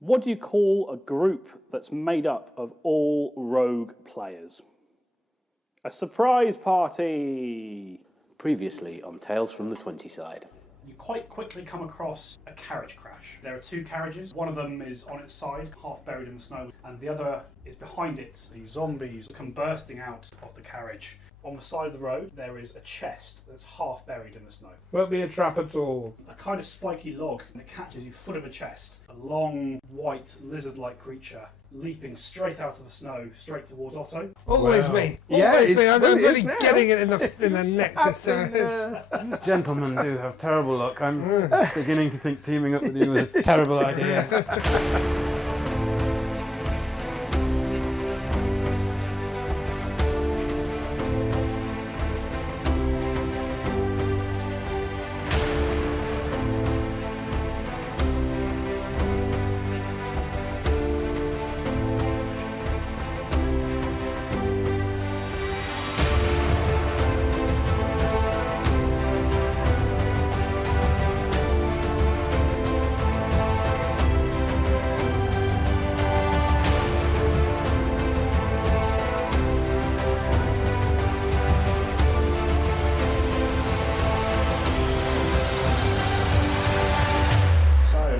What do you call a group that's made up of all rogue players? A surprise party! Previously on Tales from the 20 side. You quite quickly come across a carriage crash. There are two carriages. One of them is on its side, half buried in the snow, and the other is behind it. The zombies come bursting out of the carriage. On the side of the road, there is a chest that's half buried in the snow. Won't be a trap at all. A kind of spiky log, and it catches you foot of a chest. A long, white, lizard-like creature leaping straight out of the snow, straight towards Otto. Always Wow. me. Yeah, Always it's me. I'm brilliant really now. getting it in the neck this time. Gentlemen do have terrible luck. I'm beginning to think teaming up with you is a terrible idea.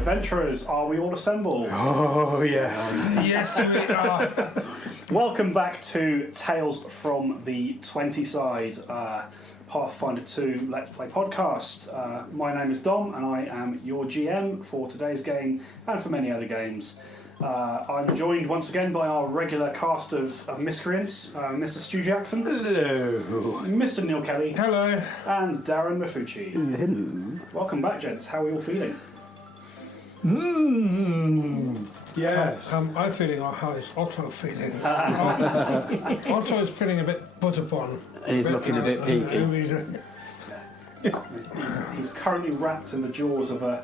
Adventurers, are we all assembled? Oh, yes. Yes, we are. Welcome back to Tales from the 20 side, Pathfinder 2 Let's Play podcast. My name is Dom and I am your GM for today's game and for many other games. I'm joined once again by our regular cast of miscreants, Mr. Stu Jackson. Hello. Mr. Neil Kelly. Hello. And Darren Mafucci. Hello. Welcome back, gents. How are we all feeling? Yes. I'm feeling, how is Otto feeling? Otto is feeling a bit put upon. He's looking a bit peaky. He's currently wrapped in the jaws of an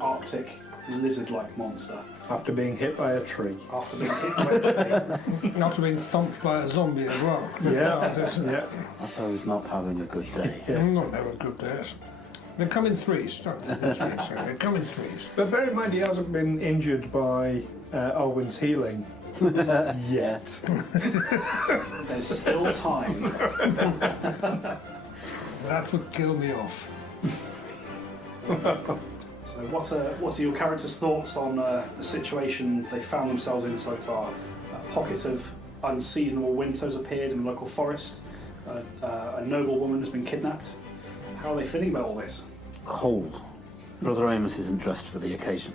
Arctic lizard-like monster. After being hit by a tree. After being hit by a tree. After being thumped by a zombie as well. Yeah. Otto's not having a good day. Not having good days. They come in threes, don't they? They come in threes. But bear in mind, he hasn't been injured by Alwyn's healing yet. There's still time. That would kill me off. So what are your characters' thoughts on the situation they found themselves in so far? Pockets of unseasonable winter has appeared in the local forest. A noble woman has been kidnapped. How are they feeling about all this? Cold. Brother Amos isn't dressed for the occasion.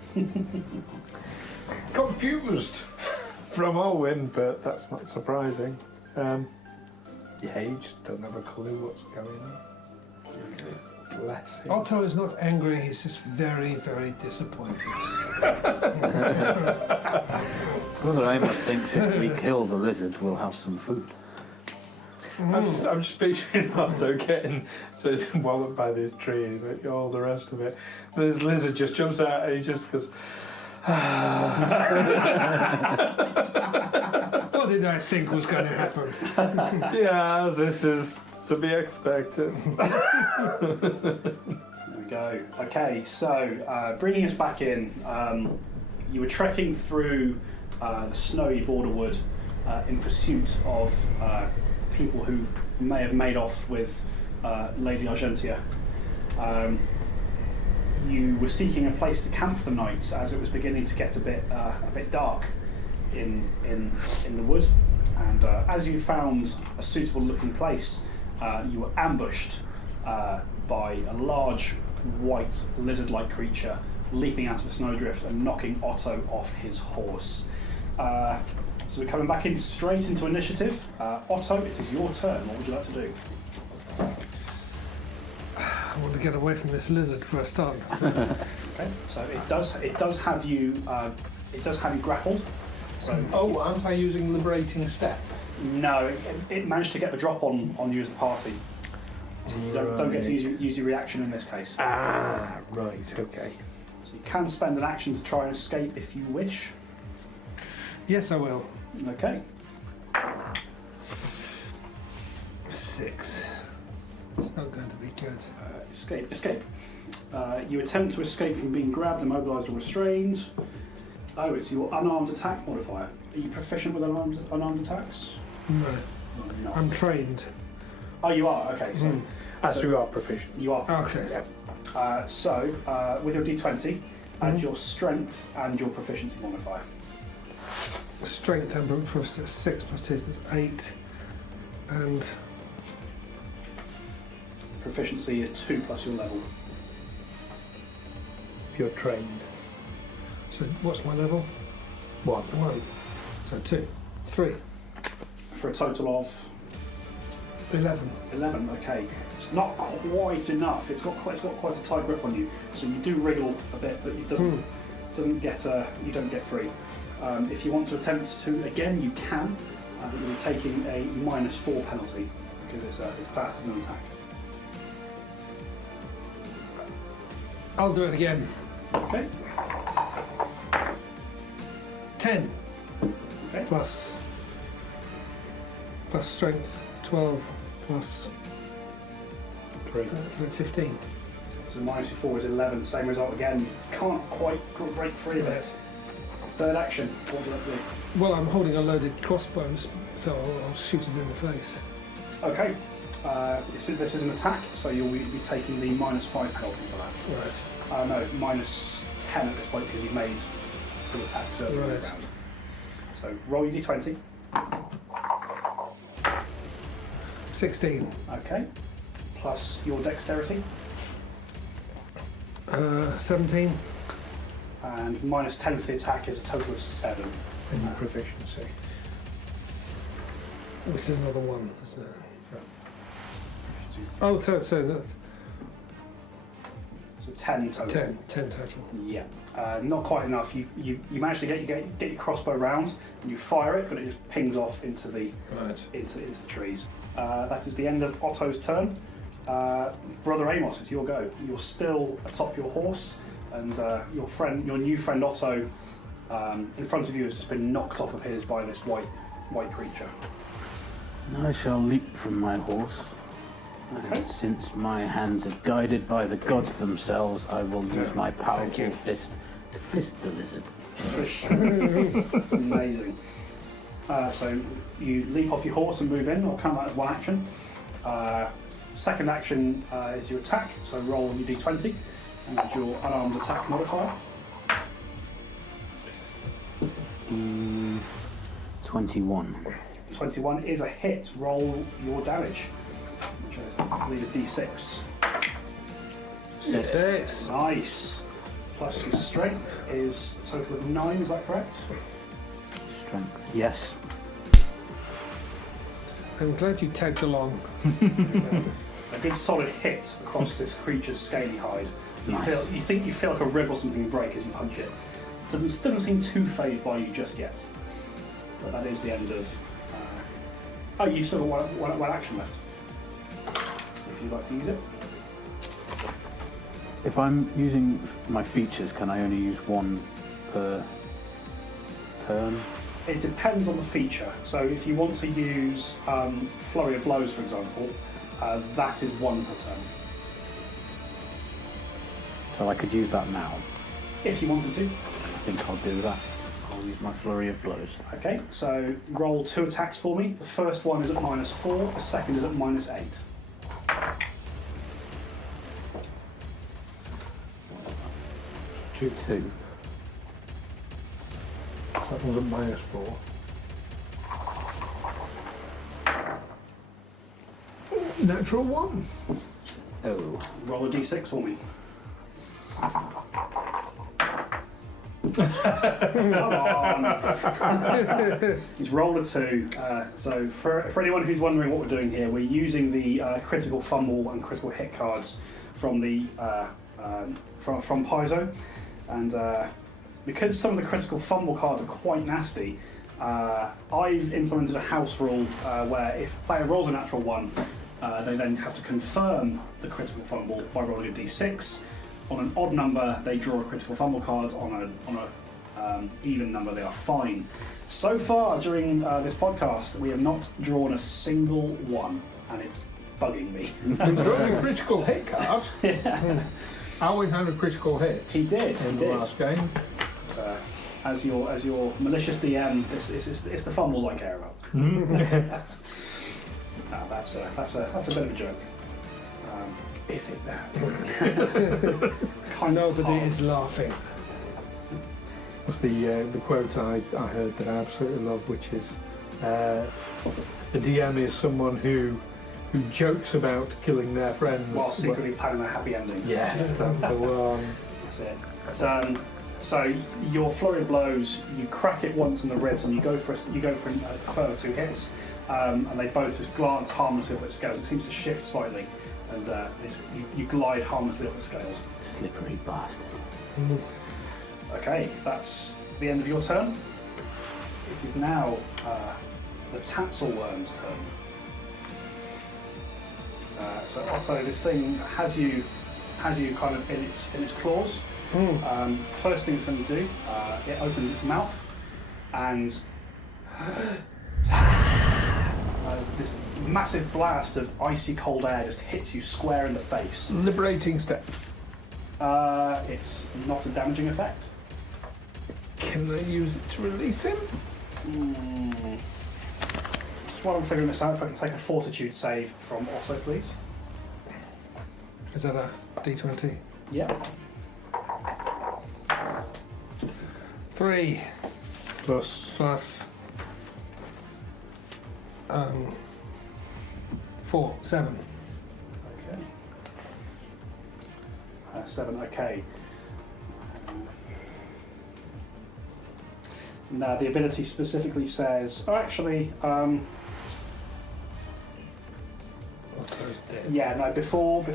Confused from Alwyn, but that's not surprising. Age doesn't have a clue what's going on. Bless him. Otto is not angry, he's just very, very disappointed. Brother Amos thinks if we kill the lizard, we'll have some food. I'm just picturing Otto getting so walloped by this tree, but all the rest of it. This lizard just jumps out and he just goes. What did I think was going to happen? Yeah, this is to be expected. There we go. Okay, so bringing us back in, you were trekking through the snowy borderwood in pursuit of people who may have made off with Lady Argentia. You were seeking a place to camp for the night as it was beginning to get a bit dark in the wood, and as you found a suitable looking place, you were ambushed by a large white lizard-like creature leaping out of a snowdrift and knocking Otto off his horse. So we're coming back in straight into initiative. Otto, it is your turn. What would you like to do? I want to get away from this lizard for a start. Okay. So it does have you grappled. So Oh, aren't I using liberating step? no, it managed to get the drop on you as the party. So you don't get to use your reaction in this case. Ah, right, okay. So you can spend an action to try and escape if you wish. Yes, I will. Okay. 6. It's not going to be good. Escape. You attempt to escape from being grabbed, immobilised or restrained. Oh, it's your unarmed attack modifier. Are you proficient with unarmed attacks? No. Not. I'm trained. Oh, you are? Okay. So, you are proficient. You are Okay. proficient, yeah. So, with your d20, add your strength and your proficiency modifier. Strength and plus 6 plus 2 is 8. And Proficiency is 2 plus your level. If you're trained. so what's my level? 1. 1. So 2. 3. For a total of 11. 11. Okay, it's not quite enough. It's got quite a tight grip on you. So you do wriggle a bit, but it doesn't get you don't get free. If you want to attempt to again, you can, but you'll be taking a -4 penalty because it's classed as an attack. I'll do it again. Okay. 10. Okay. Plus strength 12 plus 3. 15. So -4 is 11. Same result again. You can't quite break free of it. Third action. What would you like to do? Well, I'm holding a loaded crossbow, so I'll shoot it in the face. Okay. This is an attack, so you'll be taking the -5 penalty for that. Right. No, -10 at this point because you've made 2 attacks earlier in the Right. round. So roll your d20. 16. Okay. Plus your dexterity. 17. And -10 for the attack is a total of 7. And your proficiency. Which is another 1, isn't it? Oh, so that's So 10 total. 10 total. Yeah. Not quite enough. You manage to get your crossbow round and you fire it, but it just pings off into the into the trees. That is the end of Otto's turn. Brother Amos, it's your go. You're still atop your horse, and your new friend Otto, in front of you has just been knocked off of his by this white creature. I shall leap from my horse. Okay. And since my hands are guided by the gods themselves, I will use my powerful fist to fist the lizard. Amazing. So you leap off your horse and move in, or come out as one action. Second action is your attack, so roll your d20 and add your unarmed attack modifier. 21. 21 is a hit. Roll your damage, which is, I believe, a d6. 6. Nice. Plus your strength is a total of 9, is that correct? Strength. Yes. I'm glad you tagged along. A good solid hit across this creature's scaly hide. You think you feel like a rib or something break as you punch it. Doesn't seem too phased by you just yet. But that is the end of. You've still got one action left. If you'd like to use it. If I'm using my features, can I only use one per turn? It depends on the feature. So if you want to use Flurry of Blows, for example, that is 1 per turn. So I could use that now. If you wanted to. I think I'll do that. I'll use my flurry of blows. Okay, so roll 2 attacks for me. The first one is at -4, the second is at -8. 2. That was a -4. Natural 1. Oh. Roll a d6 for me. Come on. He's rolled a 2. So for anyone who's wondering what we're doing here, we're using the critical fumble and critical hit cards from the from Paizo, and because some of the critical fumble cards are quite nasty, I've implemented a house rule where if a player rolls a natural 1, they then have to confirm the critical fumble by rolling a d6. On an odd number, they draw a critical fumble card. On a even number, they are fine. So far during this podcast, we have not drawn a single one, and it's bugging me. Drawing a critical hit card. Yeah. Alwyn had a critical hit He did. in the last game. So, as your malicious DM, it's the fumbles I care about. No, that's a bit of a joke. Is it that? Nobody is laughing. What's the quote I heard that I absolutely love, which is a DM is someone who jokes about killing their friends while secretly planning their happy endings. Yes, that's the one. That's it. So your flurry of blows, you crack it once in the ribs, and you go for a further 2 hits, and they both just glance harmlessly off its scales. It seems to shift slightly, and you glide harmlessly off its scales. Slippery bastard. Okay, that's the end of your turn. It is now the Tatzelworm's turn. So Otto, this thing has you kind of in its claws. First thing it's going to do, it opens its mouth, and this massive blast of icy cold air just hits you square in the face. Liberating step. It's not a damaging effect. Can I use it to release him? Just while I'm figuring this out, if I can take a fortitude save from Otto, please. Is that a D20? Yeah. 3 Plus. 4, 7. Okay. 7. Okay. Now the ability specifically says, Otto's dead. yeah, no, before.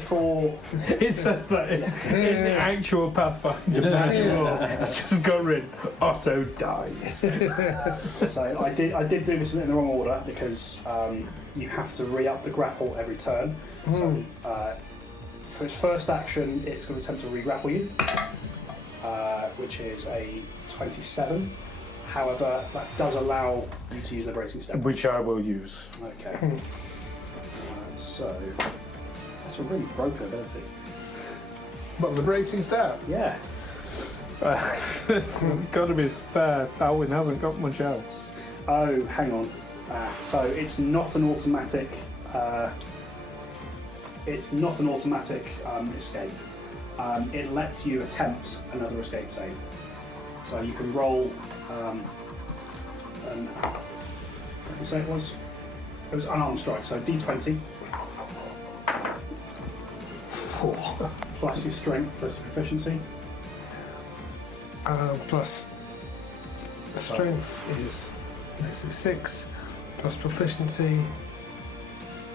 It says that in the actual Pathfinder manual. It's just got written, Otto dies. So I did do this in the wrong order because you have to re-up the grapple every turn. So for its first action, it's going to attempt to re-grapple you, which is a 27. However, that does allow you to use liberating step. Which I will use. Okay. So that's a really broken ability. But liberating step. Yeah. It's got to be spare. Alwyn hasn't got much else. Oh, hang on. So it's not an automatic. Escape. It lets you attempt another escape save. So you can roll. What did you say it was? It was unarmed strike. So D20 4. plus your strength plus your proficiency. Plus strength is 6, plus proficiency.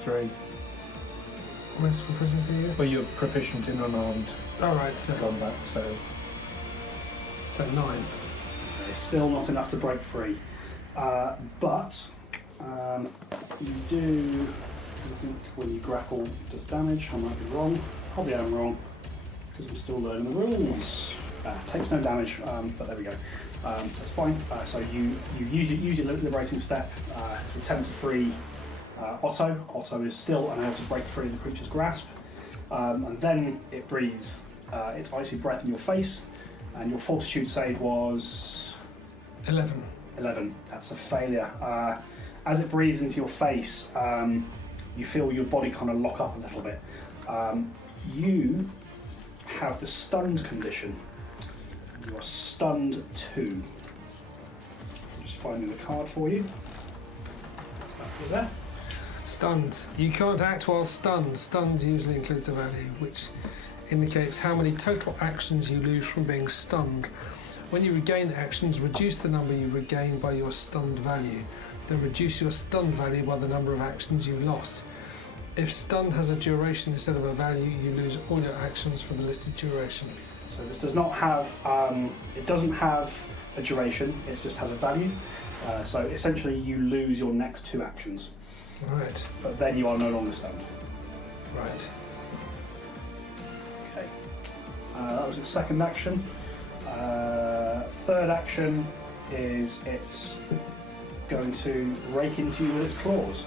3. Where's proficiency here? Well, you're proficient in unarmed Alright, so combat, so 9. It's still not enough to break free, but you do. I think when you grapple, does damage. I might be wrong. Probably am wrong because I'm still learning the rules. Takes no damage, but there we go. That's fine. So you use your liberating step to attempt to free Otto. Otto is still unable to break free the creature's grasp, and then it breathes its icy breath in your face. And your fortitude save was 11. 11. That's a failure. As it breathes into your face, you feel your body kind of lock up a little bit. You have the stunned condition. You are stunned 2. I'm just finding the card for you. That's that for there. Stunned. You can't act while stunned. Stunned usually includes a value, which indicates how many total actions you lose from being stunned. When you regain actions, reduce the number you regain by your stunned value. Then reduce your stunned value by the number of actions you lost. If stunned has a duration instead of a value, you lose all your actions for the listed duration. So this does not have, it doesn't have a duration, it just has a value. So essentially you lose your next 2 actions. Right. But then you are no longer stunned. Right. Okay. That was its second action. Third action is it's going to rake into you with its claws.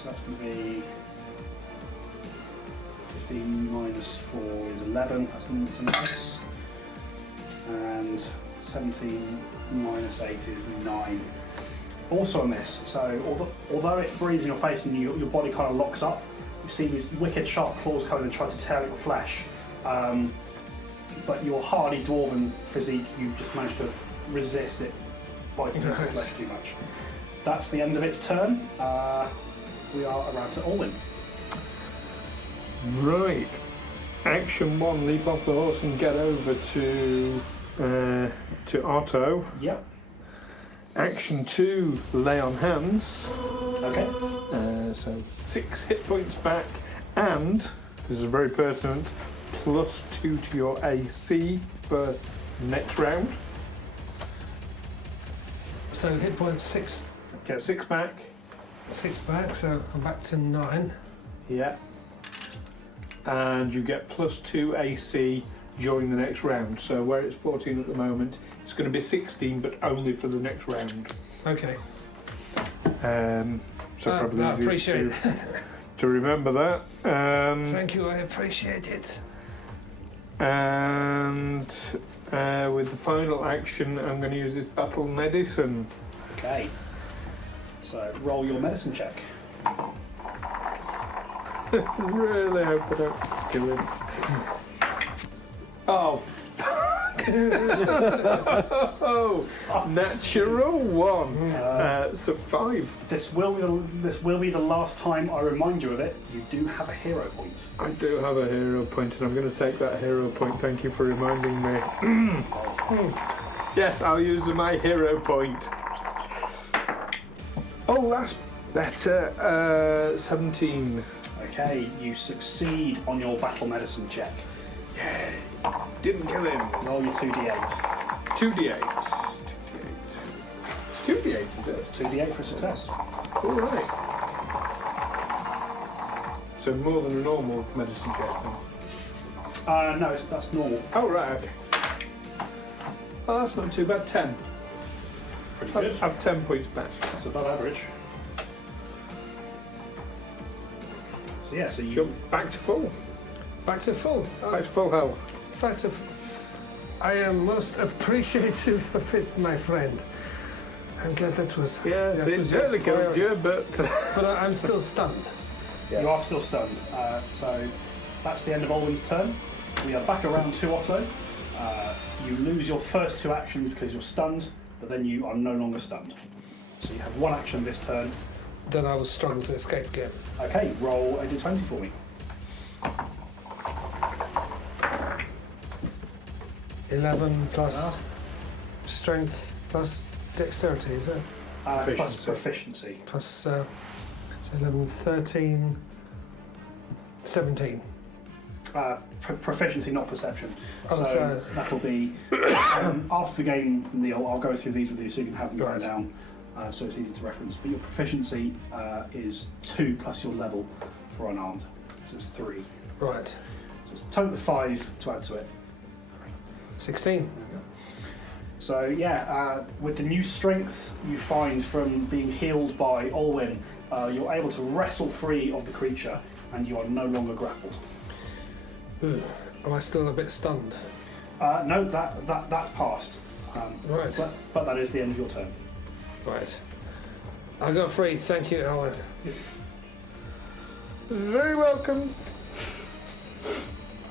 So that's going to be 15 minus 4 is 11. That's a miss. And 17 minus 8 is 9. Also a miss. So although it breathes in your face and your body kind of locks up, you see these wicked sharp claws coming and try to tear at your flesh. But your hardy dwarven physique, you just managed to resist it biting into your flesh too much. That's the end of its turn. We are around to Olwyn. Right. Action 1, leap off the horse and get over to Otto. Yep. Action 2, lay on hands. Okay. So 6 hit points back, and this is very pertinent, +2 to your AC for next round. So hit points 6. Get 6 back. 6 back, so I'm back to 9. Yeah. And you get +2 AC during the next round. So where it's 14 at the moment, it's going to be 16, but only for the next round. Okay. So probably I easiest appreciate it. to remember that. Thank you, I appreciate it. And with the final action, I'm going to use this battle medicine. Okay. So roll your medicine check. Really hope I don't kill him. Oh, fuck. Oh, natural 1. So 5. This will be the last time I remind you of it. You do have a hero point. I do have a hero point, and I'm going to take that hero point. Thank you for reminding me. Yes, I'll use my hero point. Oh, that's better. 17. Okay, you succeed on your battle medicine check. Yay. Didn't kill him. Roll your 2d8. 2d8. 2d8, is it? It's 2d8 for a success. All right. So more than a normal medicine check then? No, that's normal. Oh, right, okay. Oh, that's not too bad. 10. Pretty good. I've 10 points back. That's above average. So yeah, so you Jump back to full. Back to full. Back to full health. Back to. I am most appreciative of it, my friend. I'm glad that was. Yes, that it was nearly killed your- you, but... But I'm still stunned. You are still stunned. So that's the end of Olwen's turn. We are back around to Otto. You lose your first 2 actions because you're stunned, but then you are no longer stunned. So you have 1 action this turn. Then I will struggle to escape again. Okay, roll a d20 for me. 11 plus strength plus dexterity, is it? Plus proficiency. Plus so 11, 13, 17. Proficiency, not perception. Oh, so that'll be after the game, Neil. I'll go through these with you so you can have them written down, so it's easy to reference. But your proficiency is 2 plus your level for unarmed, so it's 3. right, So it's a total of 5 to add to it. 16. So yeah, with the new strength you find from being healed by Olwyn, you're able to wrestle free of the creature, and you are no longer grappled. Ooh, am I still a bit stunned? No, that's passed. Right. But that is the end of your turn. Right. I got free. Thank you, Alan. Very welcome.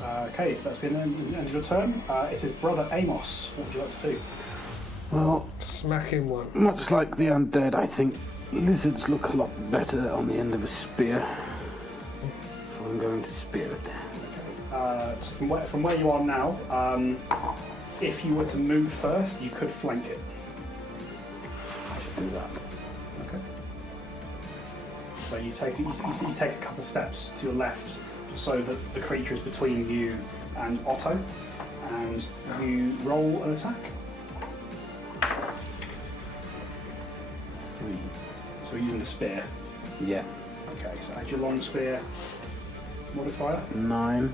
Okay, that's the end of your turn. It is Brother Amos. What would you like to do? Well, Smack him one. much like the undead, I think lizards look a lot better on the end of a spear. So I'm going to spear it. So from where you are now, if you were to move first, you could flank it. I should do that. Okay. So you take a couple of steps to your left, so that the creature is between you and Otto, and you roll an attack. 3. So we're using the spear. Yeah. Okay, so add your long spear modifier. 9.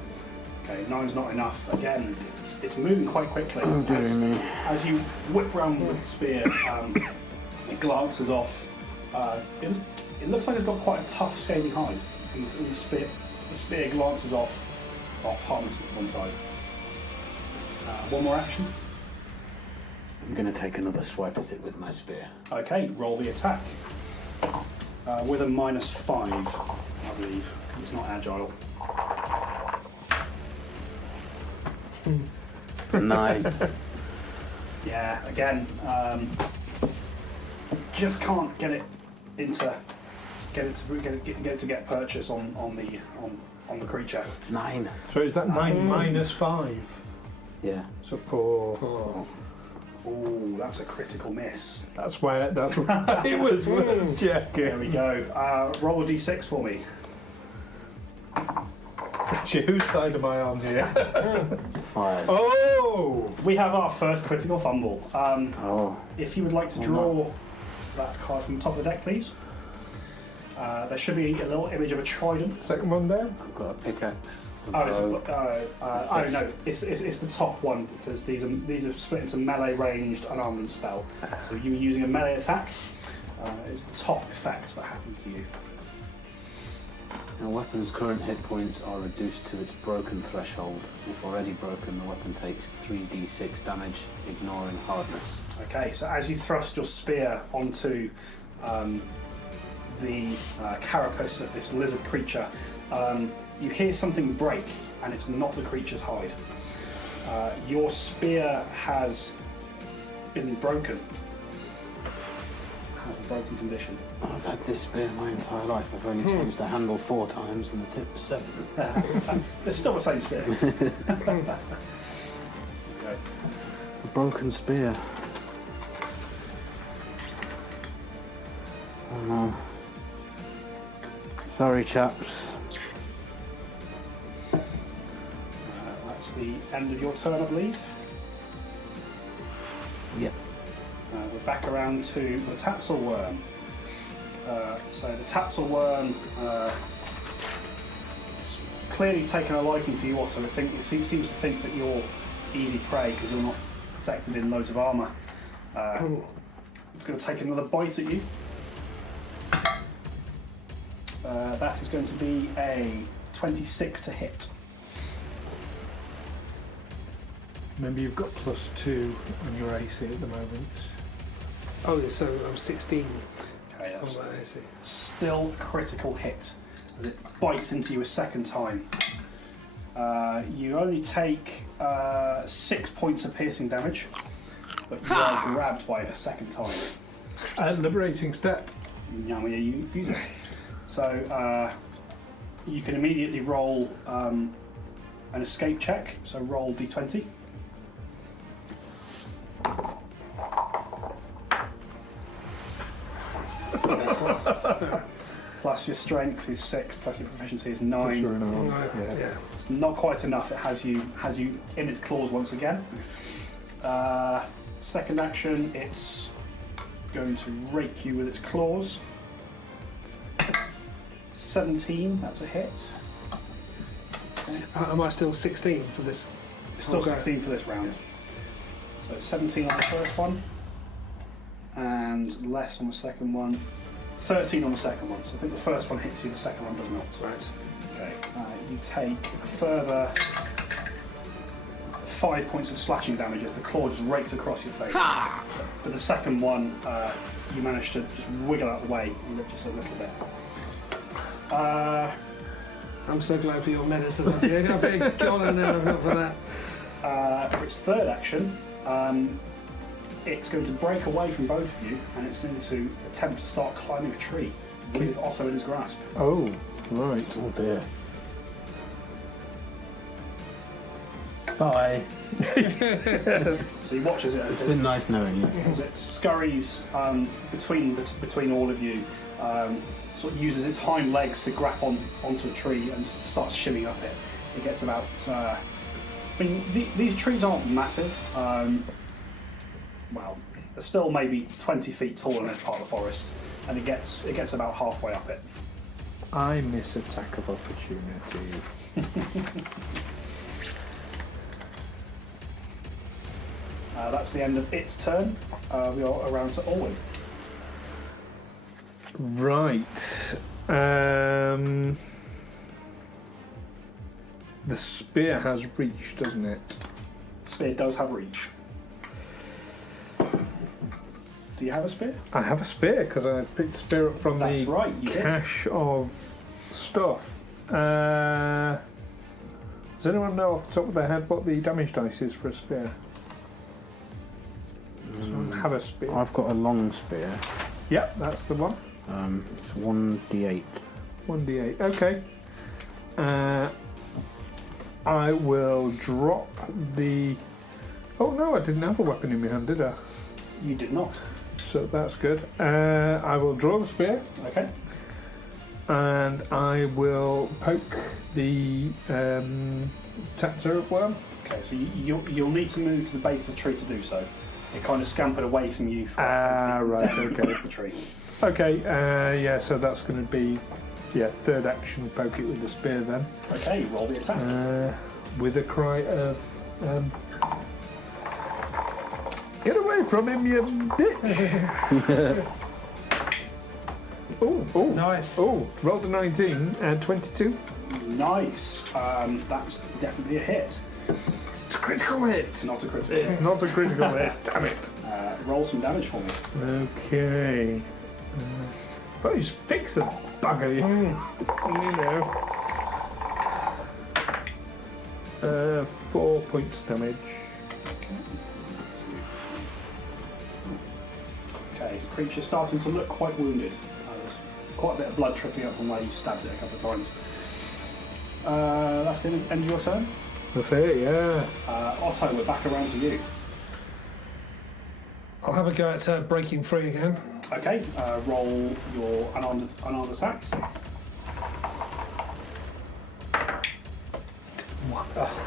Okay, 9's not enough. Again, it's moving quite quickly. Oh, dearie me. As you whip round with the spear, it glances off It looks like it's got quite a tough, scaly hide, and the spear glances off harmlessly to one side. One more action. I'm going to take another swipe at it with my spear. Okay, roll the attack. With a -5, I believe. It's not agile. 9. Yeah, again, just can't get it to get purchase on the creature. 9. So is that 9 minus 5? Yeah. So 4. Oh, that's a critical miss. That's why it was worth checking. There we go. Roll a d6 for me. Actually, whose side am I on here? 5. Oh! We have our first critical fumble. Oh. If you would like to draw that card from the top of the deck, please. There should be a little image of a trident. Second one down. I've got a pickaxe. Oh no, it's the top one because these are split into melee, ranged, unarmed, and spell. So you were using a melee attack. It's the top effect that happens to you. A weapon's current hit points are reduced to its broken threshold. If already broken, the weapon takes 3d6 damage, ignoring hardness. Okay, so as you thrust your spear onto the carapace of this lizard creature, you hear something break, and it's not the creature's hide. Your spear has been broken. Has a broken condition. I've had this spear my entire life. I've only changed the handle 4 times and the tip was 7. It's still the same spear. Okay. A broken spear. Oh no. Sorry, chaps. That's the end of your turn, I believe. Yep. We're back around to the Tatzel Worm. So the Tatzel Worm it's clearly taken a liking to you, Otto. It seems to think that you're easy prey because you're not protected in loads of armour. It's going to take another bite at you. That is going to be a 26 to hit. Remember, you've got +2 on your AC at the moment. Oh, yeah, so I'm 16 Okay, on that's that AC. still critical hit. As it bites into you a second time. You only take 6 points of piercing damage, but you are grabbed by it a second time. Liberating step. Yeah, you use it. So you can immediately roll an escape check. So roll d20. Plus your strength is 6, plus your proficiency is 9. Yeah. It's not quite enough. It has you in its claws once again. Second action, it's going to rake you with its claws. 17, that's a hit. Am I still 16 for this? Still Okay. 16 for this round. So 17 on the first one, and less on the second one. 13 on the second one. So I think the first one hits you, the second one does not. Right. Okay. You take a further 5 points of slashing damage as the claw just rakes across your face. But the second one, you manage to just wiggle out the way just a little bit. I'm so glad for your medicine. I've been gone and then I've not for that. For its third action, it's going to break away from both of you, and it's going to attempt to start climbing a tree with Otto in his grasp. Oh, right. Oh dear. Bye. So he watches it It's been nice knowing you. as it scurries between all of you, sort of uses its hind legs to grab onto a tree and starts shimming up it. It gets about. I mean, these trees aren't massive. Well, they're still maybe 20 feet tall in this part of the forest, and it gets about halfway up it. I miss attack of opportunity. That's the end of its turn. We are around to Orwin. Right. The spear has reach, doesn't it? Spear does have reach. Do you have a spear? I have a spear because I picked spear up from That's the right, you did. cache of stuff. Does anyone know off the top of their head what the damage dice is for a spear? I have a spear. I've got a long spear. Yep, that's the one. It's 1d8. 1d8. Okay. I will drop the... Oh no, I didn't have a weapon in my hand, did I? You did not. So that's good. I will draw the spear. Okay. And I will poke the syrup worm. Okay, so you'll need to move to the base of the tree to do so. It kind of scampered away from you for right, okay. The tree. Okay, yeah, so that's going to be, third action, poke it with the spear then. Okay, roll the attack. With a cry of, get away from him, you bitch! Oh, Nice. Oh, rolled a 19 and 22. Nice. That's definitely a hit. It's a critical hit. It's not a critical It's hit. not a critical hit, damn it. Roll some damage for me. Okay. But just fix the bugger, you know. 4 points damage. Okay, this creature's starting to look quite wounded. There's quite a bit of blood trickling up from where you stabbed it a couple of times. That's the end of your turn. That's it, yeah. Otto, we're back around to you. I'll have a go at breaking free again. Okay, roll your unarmed attack.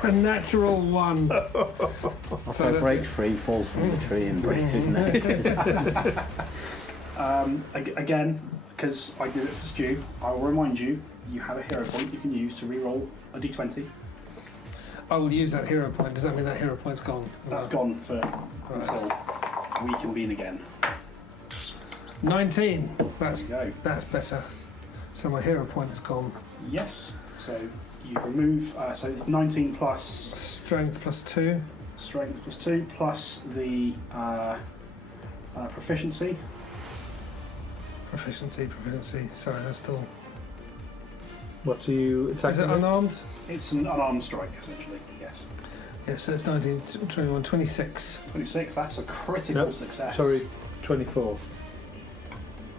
A natural 1. So break free, falls from the tree and breaks his neck. Again, because I did it for Stu, I will remind you, you have a hero point you can use to re-roll a d20. I will use that hero point. Does that mean that hero point's gone? That's gone for until we convene again. 19. That's Go. better. So my hero point is gone. Yes, so you remove, so it's 19 plus Strength plus 2. strength plus 2 plus the proficiency. Proficiency. Sorry, that's still... What are you attacking? Is it unarmed? It's an unarmed strike, essentially, yes. Yes, so it's 19, 21, 26. 26, that's a critical Nope, success. sorry, 24.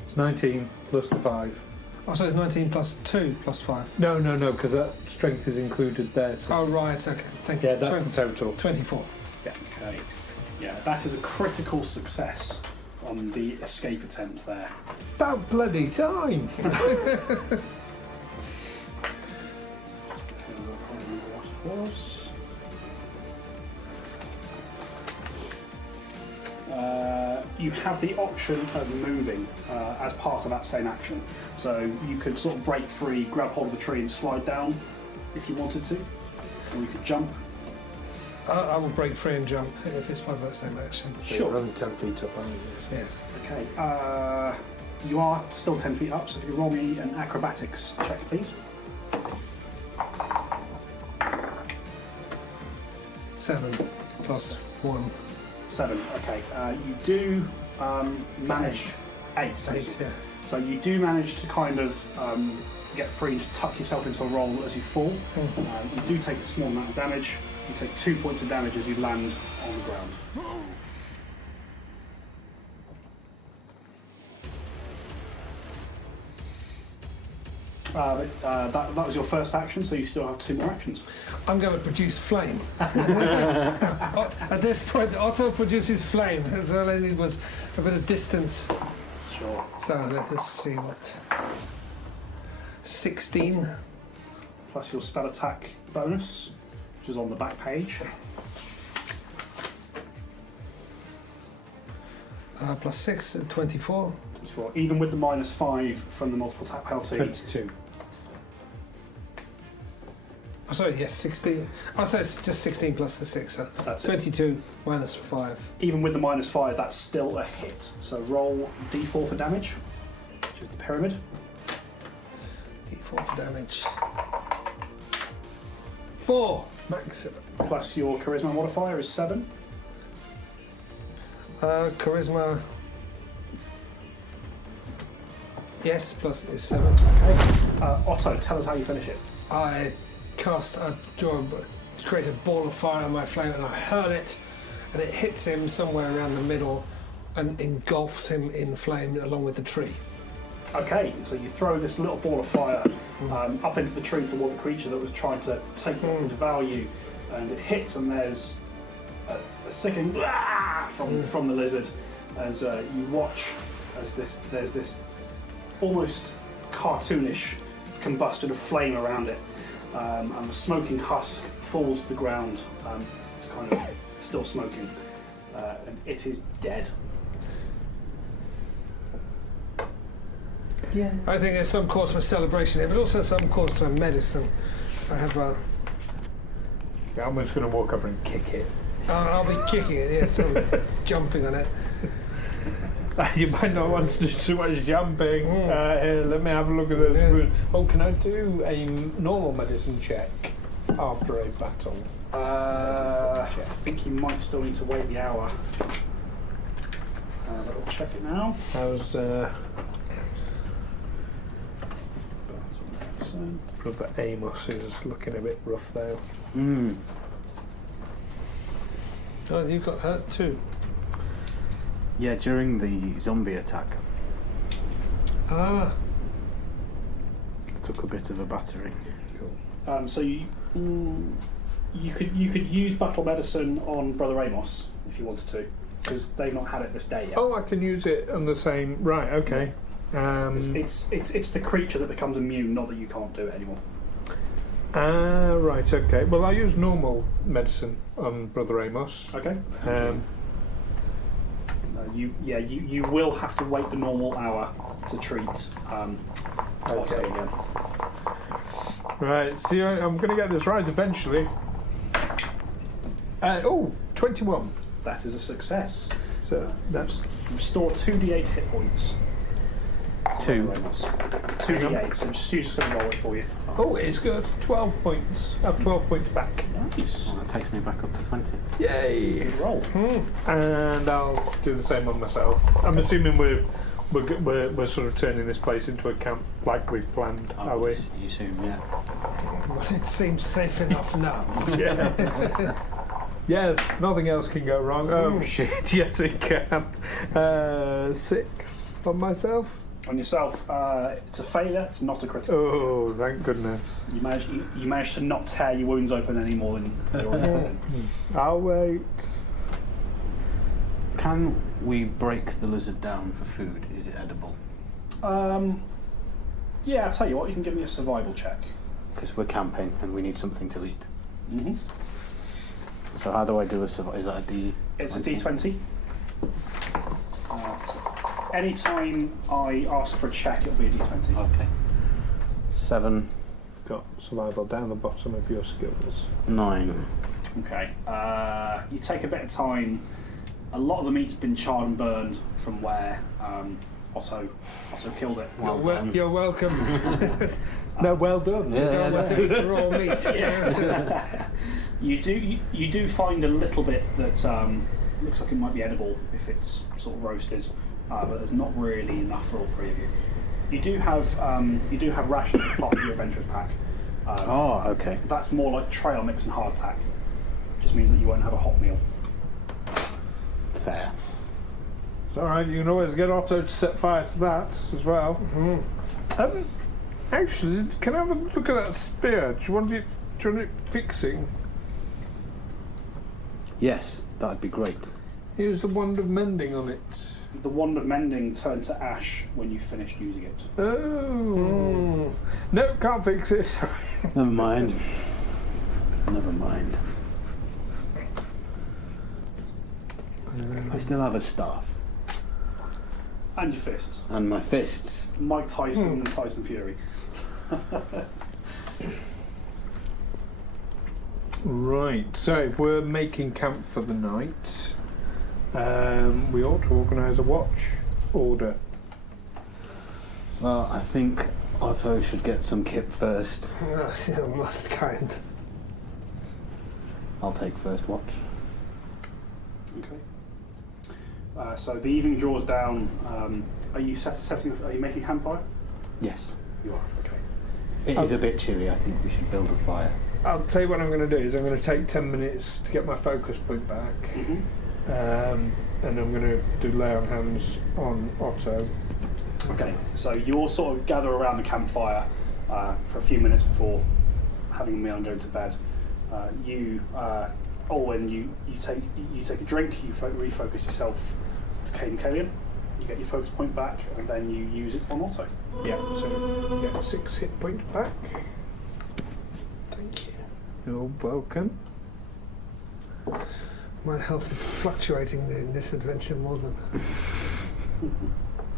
It's 19 plus the 5. Oh, so it's 19 plus 2 plus 5. No, because that strength is included there. So. Oh, right, okay. Thank you. Yeah, that's the total. 24. Yeah, okay. Yeah, that is a critical success on the escape attempt there. About bloody time! You have the option of moving as part of that same action. So you could sort of break free, grab hold of the tree and slide down if you wanted to. Or you could jump. I will break free and jump if it's part of that same action. Sure. You're only 10 feet up, aren't you? Yes. Okay. You are still 10 feet up, so if you roll me an acrobatics check, please. 7 plus 1. 7, okay. You do manage 8 total. 8, yeah. So you do manage to kind of get free to tuck yourself into a roll as you fall. You do take a small amount of damage. You take 2 points of damage as you land on the ground. That was your first action, so you still have 2 more actions. I'm going to produce flame. At this point, Otto produces flame. So all I need was a bit of distance. Sure. So let us see what. 16. Plus your spell attack bonus, which is on the back page. Plus 6, 24. Even with the -5 from the multiple tap penalty. 22. Oh, sorry, yes, 16. Oh, so it's just 16 plus the 6. So That's it. 22 minus 5. Even with the -5, that's still a hit. So roll d4 for damage. which is the pyramid. D4 for damage. 4. Maximum. Plus your charisma modifier is 7. Charisma. Yes, plus is 7. Okay. Otto, tell us how you finish it. I create a ball of fire on my flame and I hurl it, and it hits him somewhere around the middle and engulfs him in flame along with the tree. Okay, so you throw this little ball of fire up into the tree toward the creature that was trying to take it to devour you, and it hits, and there's a sickening from the lizard as you watch as there's this almost cartoonish combustion of flame around it, and the smoking husk falls to the ground. It's kind of still smoking, and it is dead. Yeah. I think there's some cause for celebration here, but also some cause for medicine. I have Yeah, I'm just going to walk over and kick it. I'll be kicking it, yes, jumping on it. You might not want to do too much jumping. Here, let me have a look at this. Yeah. Oh, can I do a normal medicine check after a battle? I think you might still need to wait the hour. But we'll check it now. How's Brother Amos is looking a bit rough though. Oh, you got hurt too. Yeah, during the zombie attack, Ah, I took a bit of a battering. So you could use battle medicine on Brother Amos if you wanted to, because they've not had it this day yet. Oh, I can use it on the same. Right, okay. It's the creature that becomes immune, not that you can't do it anymore. Right, okay. Well, I use normal medicine on Brother Amos. Okay. You will have to wait the normal hour to treat Otto again. Right, see, I'm going to get this right eventually. 21. That is a success. So that's Restore 2d8 hit points. 2. 2d8, so you're just going to roll it for you. Oh, it's good. 12 points. I have 12 points back. Nice. Well, that takes me back up to 20. Yay! Good roll. And I'll do the same on myself. I'm assuming we're sort of turning this place into a camp like we've planned, are we? You assume, yeah. well, it seems safe enough now. Yeah. Yes, nothing else can go wrong. Oh shit, yes it can. 6 on myself. On yourself, it's a failure. It's not a critical. Oh, thank goodness. You managed to not tear your wounds open any more than they already had. I'll wait. Can we break the lizard down for food? Is it edible? Yeah, I'll tell you what. You can give me a survival check. Because we're camping and we need something to eat. Mm-hmm. So how do I do a survival? Is that a D? It's a d20. Anytime I ask for a check, it'll be a d20. Okay. 7, Got survival down the bottom of your skills. 9. Okay. You take a bit of time. A lot of the meat's been charred and burned from where Otto killed it. You're welcome. No, well done. Yeah, Don't do it raw meat. You do find a little bit that looks like it might be edible if it's sort of roasted, but there's not really enough for all three of you. You do have rations as part of your adventurers pack. Okay. That's more like trail mix and hardtack. Just means that you won't have a hot meal. Fair. It's alright, you can always get Otto to set fire to that as well. Actually, can I have a look at that spear? Do you want it fixing? Yes, that'd be great. Use the wand of mending on it. The wand of mending turned to ash when you finished using it. Oh. No, can't fix it. Never mind. Never mind. I still have a staff. And your fists. And my fists. Mike Tyson and Tyson Fury. Right, so if we're making camp for the night, we ought to organise a watch order. Well, I think Otto should get some kip first. You're most kind. I'll take first watch. Okay. So the evening draws down. Are you setting? Are you making a campfire? Yes. You are. Okay. It is a bit chilly. I think we should build a fire. I'll tell you what I'm going to do is I'm going to take 10 minutes to get my focus point back, and I'm going to do lay on hands on Otto. Okay. So you all sort of gather around the campfire for a few minutes before having a meal and going to bed. Olwen, you take a drink. You refocus yourself to Cain and Kalian. You get your focus point back, and then you use it on Otto. Yeah, so you get 6 hit points back. Thank you. You're welcome. My health is fluctuating in this adventure more than...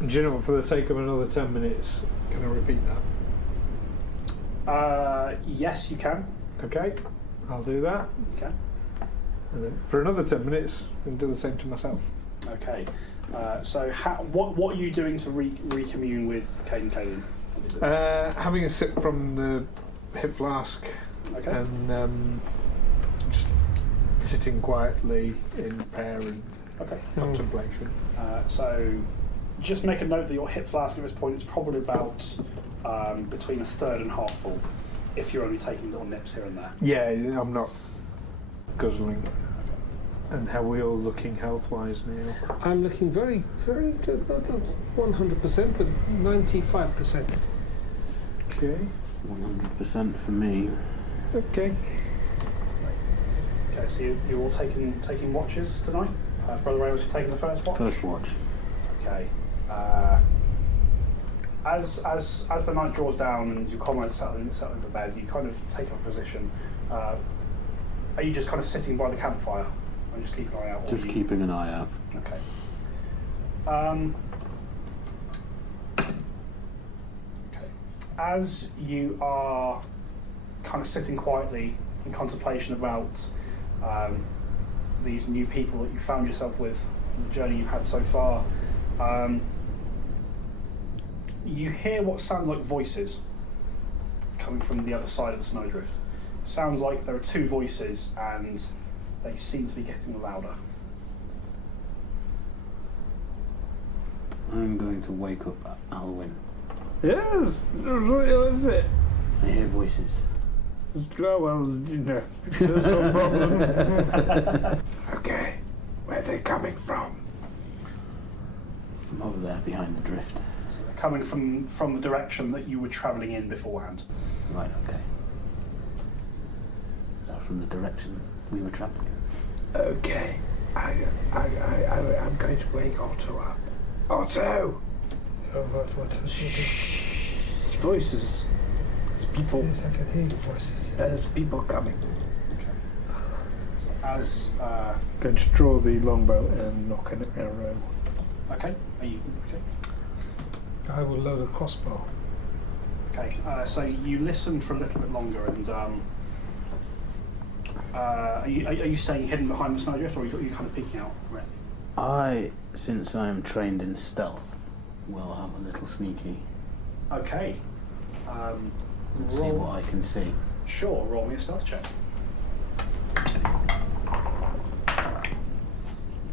Do you know what, for the sake of another 10 minutes, can I repeat that? Yes, you can. Okay, I'll do that. Okay. And then for another 10 minutes, I'm going to do the same to myself. Okay. So what are you doing to recommune with Cain and Kalian? Having a sip from the hip flask, Okay. and just sitting quietly in prayer and contemplation. So just make a note that your hip flask at this point is probably about between a third and half full, if you're only taking little nips here and there. Yeah, I'm not guzzling. And how are we all looking health-wise, Neil? I'm looking very, very good. Not 100%, but 95%. Okay. 100% for me. Okay. Okay, so you're all taking watches tonight? Brother Amos, you're taking the first watch? First watch. Okay. As the night draws down and your comrades settling for bed, you kind of take up a position. Are you just kind of sitting by the campfire and just keeping an eye out? Just keeping an eye out. Okay. Okay. As you are kind of sitting quietly in contemplation about these new people that you found yourself with, and the journey you've had so far, you hear what sounds like voices coming from the other side of the snowdrift. Sounds like there are two voices and they seem to be getting louder. I'm going to wake up Alwyn. Yes, what is it? I hear voices. Well, you know, there's no problems. Okay, where are they coming from? From over there behind the drift. So they're coming from the direction that you were travelling in beforehand. Right, okay. So from the direction we were travelling. Okay, I'm going to wake Otto up. Otto! What was it? Voices. There's people. Yes, I can hear your voices. There's people coming. Okay. So as Going to draw the longbow and knock an arrow. okay, are you okay? I will load a crossbow. Okay, so you listen for a little bit longer, and are you staying hidden behind the snowdrift, or are you kind of peeking out from it? Since I am trained in stealth, will have a little sneaky. Okay. See what I can see. Sure, roll me a stealth check.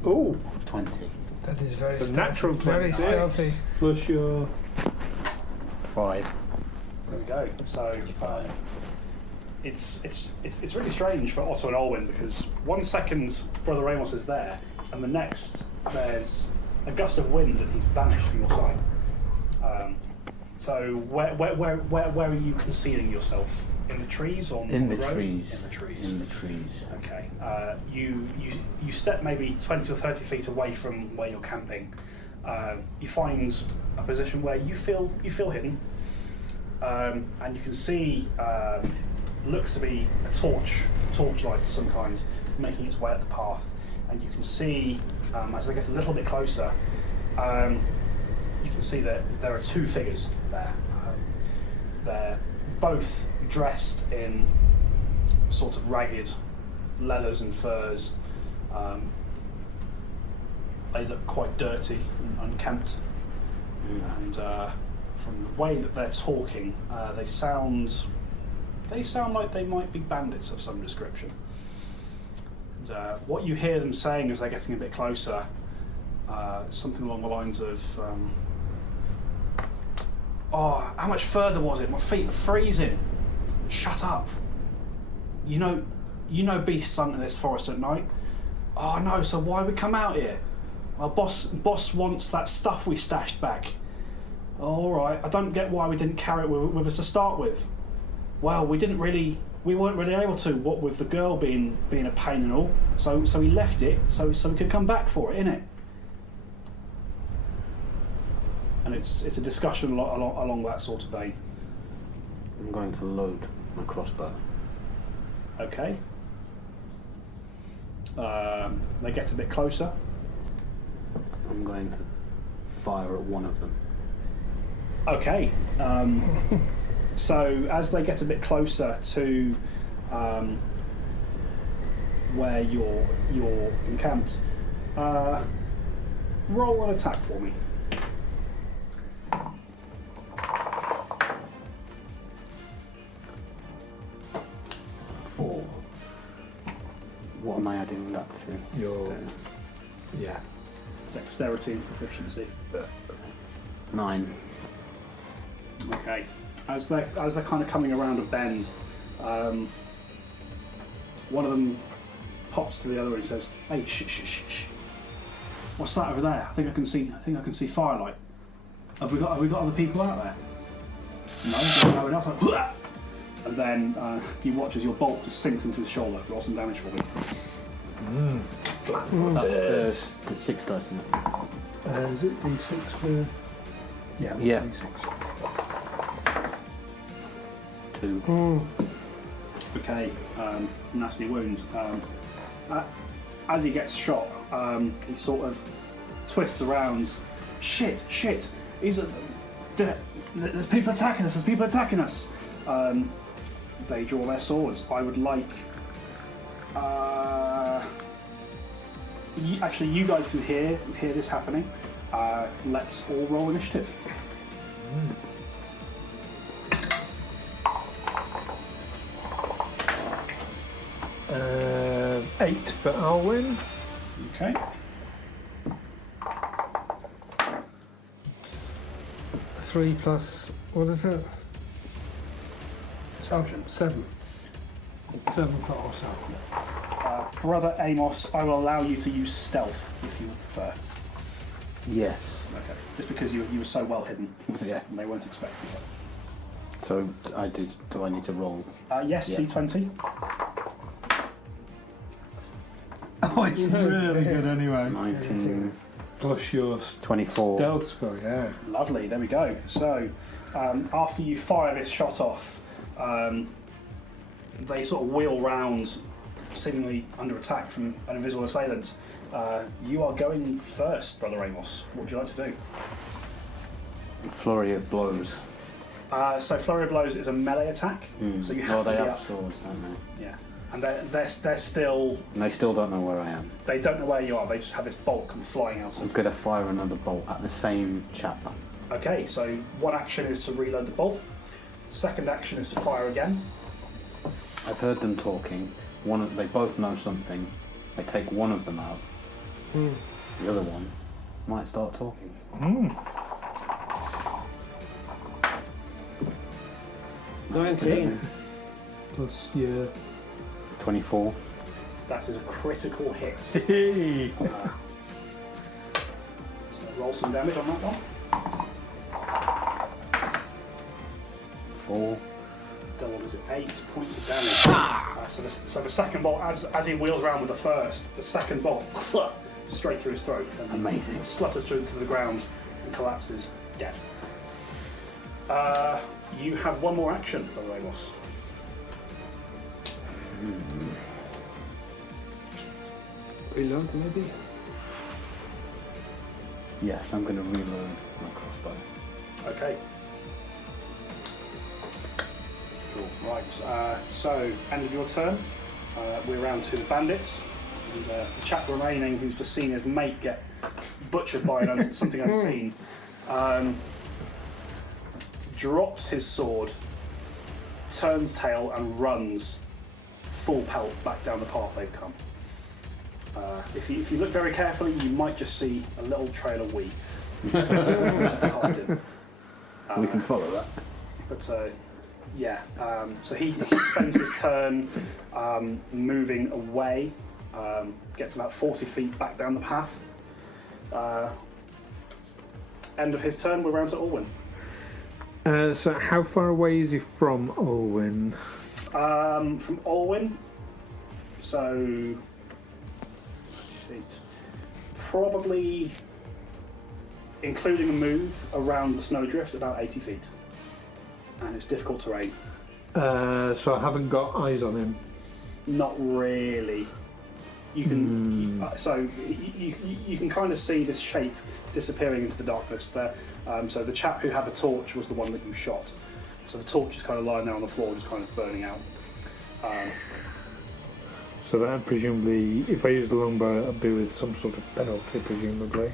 Oh, 20. That is very it's a stealthy. natural Very 26 stealthy. plus your 5. There we go. So it's really strange for Otto and Olwen, because 1 second Brother Ramos is there, and the next there's a gust of wind and he's vanished from your sight. So where are you concealing yourself? In the trees or In on the road? trees. In the trees. In the trees. Okay. You step maybe 20 or 30 feet away from where you're camping. You find a position where you feel hidden, and you can see looks to be a torchlight of some kind making its way up the path, and you can see as they get a little bit closer, you can see that there are two figures there. They're both dressed in sort of ragged leathers and furs. They look quite dirty and unkempt, and from the way that they're talking, they sound like they might be bandits of some description. And, what you hear them saying as they're getting a bit closer, something along the lines of, "Oh, how much further was it? My feet are freezing. Shut up. You know beasts hunt in this forest at night. Oh no, so why we come out here? Our boss wants that stuff we stashed back. All right, I don't get why we didn't carry it with us to start with. Well, we weren't really able to. What with the girl being a pain and all, so we left it so we could come back for it, innit?" And it's a discussion along that sort of vein. I'm going to load my crossbow. Okay. They get a bit closer. I'm going to fire at one of them. Okay. So as they get a bit closer to where you're encamped, roll an attack for me. 4. What am I adding that to? Your Dexterity and proficiency. 9. Okay. As they're kind of coming around a bend, one of them pops to the other and says, "Hey, shh. What's that over there? I think I can see firelight. Have we got other people out there?" No, there's no one else. Like, and then you watch as your bolt just sinks into his shoulder. Roll some damage for me. That's 6 dice, isn't it? is it D6 for? Yeah. Yeah. D6. 2. Okay, nasty wound. As he gets shot, he sort of twists around. Shit! There's people attacking us! They draw their swords. I would like... you guys can hear this happening. Let's all roll initiative. 8, but I'll win. Okay. 3 plus, what is it? Perception. 7. 7 for Otto. Brother Amos, I will allow you to use stealth if you prefer. Yes. Okay. Just because you were so well hidden. Yeah. And they weren't expecting it. So do I need to roll? Yes, Yeah. D20. Oh, it's really good anyway. 19. Plus your 24. stealth score, yeah. Lovely, there we go. So, after you fire this shot off, they sort of wheel round, seemingly under attack from an invisible assailant. You are going first, Brother Amos. What would you like to do? Flurry of blows. So Flurry of Blows is a melee attack, so you have they to be have up. swords, don't Yeah, and they're still... they? And they still don't know where I am. They don't know where you are, they just have this bolt come flying out I'm of... going to fire another bolt at the same chap. Okay, so one action is to reload the bolt. Second action is to fire again. I've heard them talking. They both know something. They take one of them out. The other one might start talking. 19. Plus your... 24. That is a critical hit. Hey! So roll some damage on that one. 4. Double is 8 points of damage. So the second bolt, as he wheels around with the first, the second bolt straight through his throat. And Amazing. He splutters through to the ground and collapses dead. You have one more action, Brother Amos. Reload, maybe? Yes, I'm going to reload my crossbow. Okay. Cool. Right. So, end of your turn. We're round to the bandits. And the chap remaining who's just seen his mate get butchered by something unseen. drops his sword, turns tail, and runs full pelt back down the path they've come. If you look very carefully, you might just see a little trail of wee behind him. We can follow that. But so he spends his turn moving away, gets about 40 feet back down the path. End of his turn, we're round to Alwyn. So how far away is he from Olwyn? From Alwyn, so probably, including a move around the snowdrift, about 80 feet. And it's difficult terrain. So I haven't got eyes on him. Not really. You can you can kind of see this shape disappearing into the darkness there. So the chap who had the torch was the one that you shot. So the torch is kind of lying there on the floor, just kind of burning out. So that presumably, if I use the longbow, it'll be with some sort of penalty, presumably.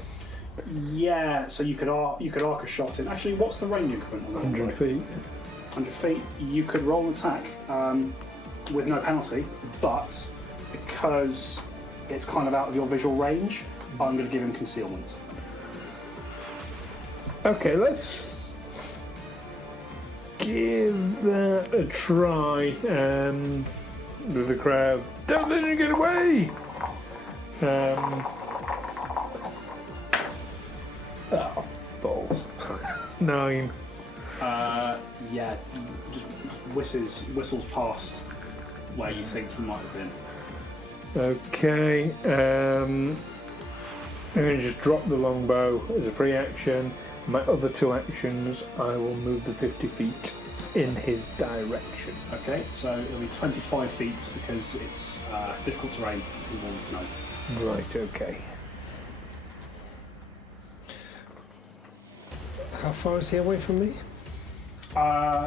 Yeah. So you could arc a shot in. Actually, what's the range increment on that? 100 feet. 100 feet. You could roll an attack with no penalty, but because it's kind of out of your visual range, I'm going to give him concealment. Okay, let's give that a try. With the crowd, don't let him get away! Balls. 9. Yeah, just whistles past where you think he might have been. Okay, I'm going to just drop the longbow as a free action. My other 2 actions, I will move the 50 feet in his direction. Okay, so it'll be 25 feet because it's difficult terrain involving snow. Right, okay. How far is he away from me?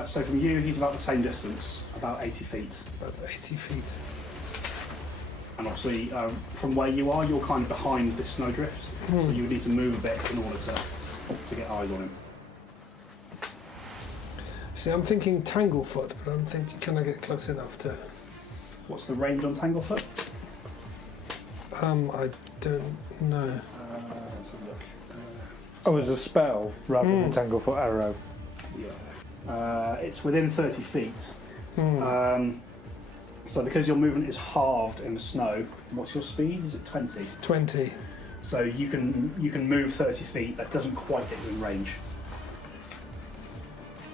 So from you, he's about the same distance, about 80 feet. About 80 feet. And obviously, from where you are, you're kind of behind this snowdrift, so you would need to move a bit in order to get eyes on him. See, I'm thinking Tanglefoot, but I'm thinking, can I get close enough to... What's the range on Tanglefoot? I don't know. Let's have a look. Oh, it's a spell rather than Tanglefoot arrow. Yeah. It's within 30 feet. So because your movement is halved in the snow, what's your speed? Is it 20? 20. So you can move 30 feet. That doesn't quite get you in range.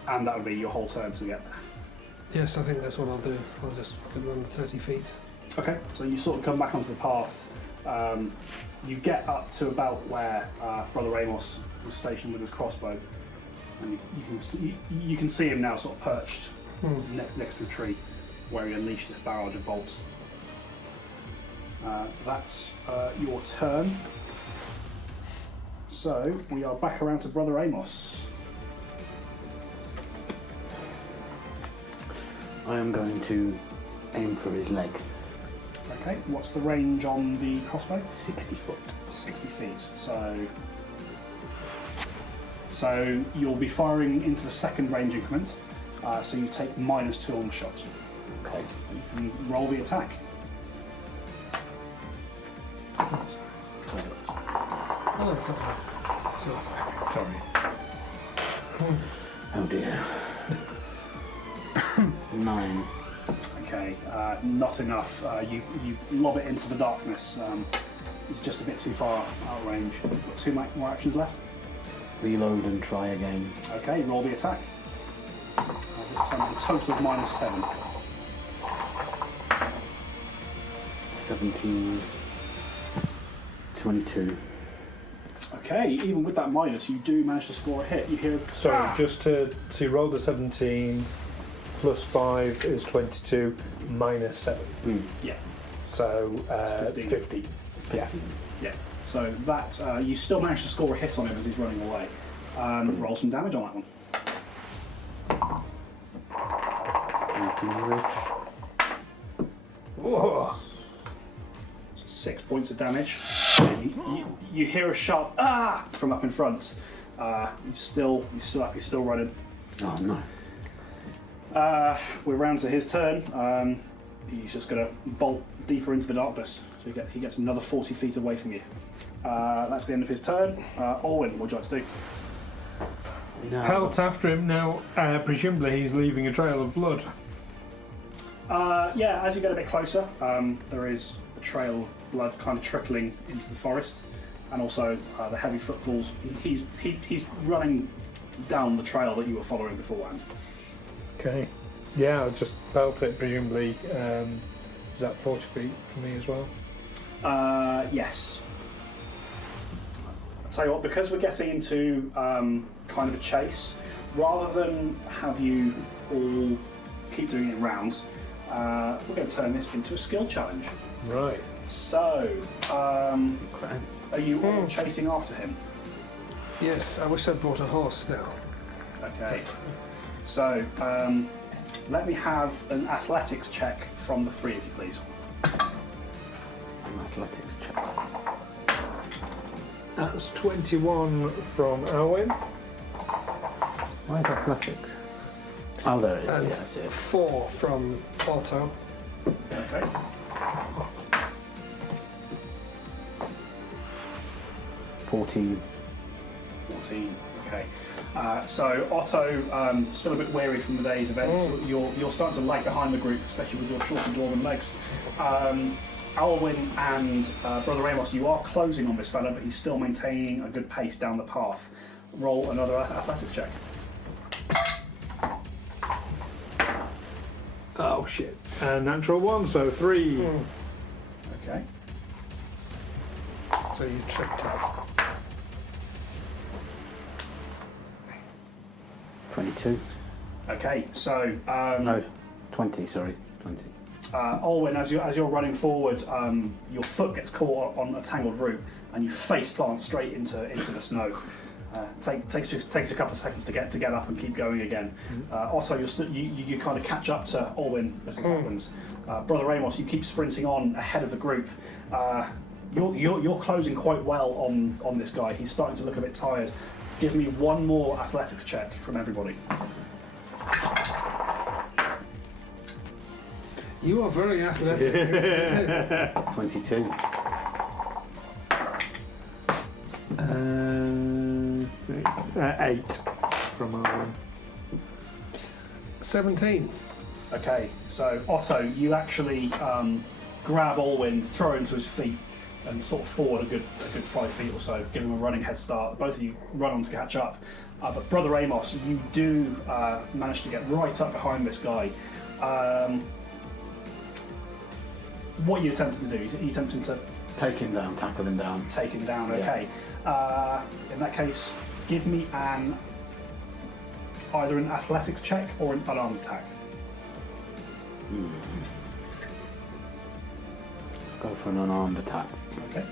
And that would be your whole turn to get there. Yes, I think that's what I'll do. I'll just run the 30 feet. Okay, so you sort of come back onto the path. You get up to about where Brother Amos was stationed with his crossbow, and you can see him now sort of perched next to a tree, where he unleashed this barrage of bolts. That's your turn. So we are back around to Brother Amos. I am going to aim for his leg. Okay, what's the range on the crossbow? 60 foot. 60 feet. So you'll be firing into the second range increment. So you take -2 on the shot. Okay. You can roll the attack. Oh, that's not bad. Sorry. Oh dear. 9. Okay, not enough. You lob it into the darkness. It's just a bit too far out of range. You've got 2 more actions left. Reload and try again. Okay, roll the attack. This time a total of -7. 17. 22. Okay, even with that minus, you do manage to score a hit. You hear. So just to so you rolled a 17, +5 is 22, -7. Yeah. So 15. 50. Yeah. Yeah. So that you still manage to score a hit on him as he's running away. Roll some damage on that one. 18 rich. Whoa. 6 points of damage. You hear a sharp from up in front. You're still running. Oh no. We're round to his turn. He's just going to bolt deeper into the darkness. So he gets another 40 feet away from you. That's the end of his turn. Orwin, what would you like to do? Pelt after him now. Presumably he's leaving a trail of blood. Yeah, as you get a bit closer, there is a trail of blood kind of trickling into the forest, and also the heavy footfalls. He's running down the trail that you were following beforehand. Okay. Yeah, I'll just pelt it. Presumably, is that 40 feet for me as well? Yes. I'll tell you what, because we're getting into kind of a chase, rather than have you all keep doing it in rounds, we're going to turn this into a skill challenge. Right. So, are you all chasing after him? Yes, I wish I'd brought a horse now. Okay. So, let me have an athletics check from the three of you, please. An athletics check. That's 21 from Alwyn. Where's athletics? Oh, there it is. And Yes, yes. 4 from Otto. Okay. 14. 14. Okay. So Otto, still a bit weary from the day's events. You're starting to lag behind the group, especially with your shorter dwarven legs. Alwyn and Brother Amos, you are closing on this fella, but he's still maintaining a good pace down the path. Roll another athletics check. Oh shit. Natural 1, so 3. Okay. So you tripped him. 22. Okay. So No, 20, sorry. 20. Alwyn, as you're running forward, your foot gets caught on a tangled root, and you face plant straight into the snow. Takes a couple of seconds to get up and keep going again. Otto, you kind of catch up to Alwyn as it happens. Brother Amos, you keep sprinting on ahead of the group. You're closing quite well on this guy. He's starting to look a bit tired. Give me one more athletics check from everybody. You are very athletic. 22. 8 from Alwyn. 17. Okay, so Otto, you actually grab Alwyn, throw him to his feet, and sort of forward a good 5 feet or so, give him a running head start. Both of you run on to catch up. But Brother Amos, you do manage to get right up behind this guy. What are you attempting to do? Are you attempting to Take him down, tackle him down. take him down? Yeah. Okay. In that case, give me either an athletics check or an unarmed attack. Go for an unarmed attack. Okay.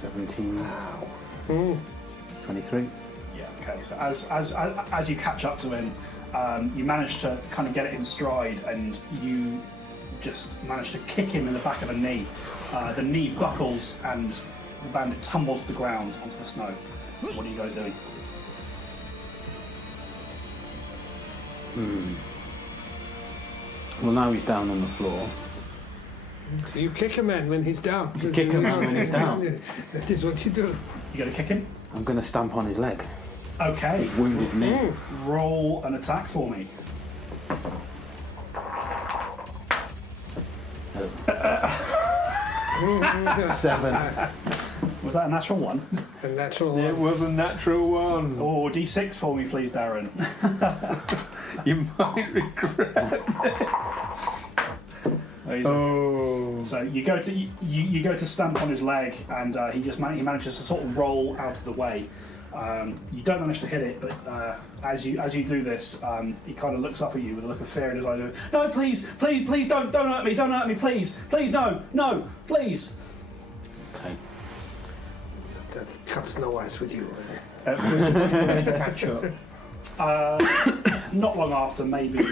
17. 23. Yeah. Okay. So as you catch up to him, you manage to kind of get it in stride, and you just manage to kick him in the back of the knee. The knee buckles, and the bandit tumbles to the ground onto the snow. What are you guys doing? Well, now he's down on the floor. You kick a man when he's down. You kick a man when he's down. That is what you do. You going to kick him? I'm going to stamp on his leg. Okay. He's wounded me. Roll an attack for me. 7. Was that a natural one? A natural It was a natural 1. Oh, D6 for me, please, Darren. You might regret this. Oh. So you go to stamp on his leg, and he manages to sort of roll out of the way. You don't manage to hit it, but as you do this, he kind of looks up at you with a look of fear in his eyes. No, please, don't hurt me, please, no, please. Okay. that cuts no ice with you. Catch up. Not long after, maybe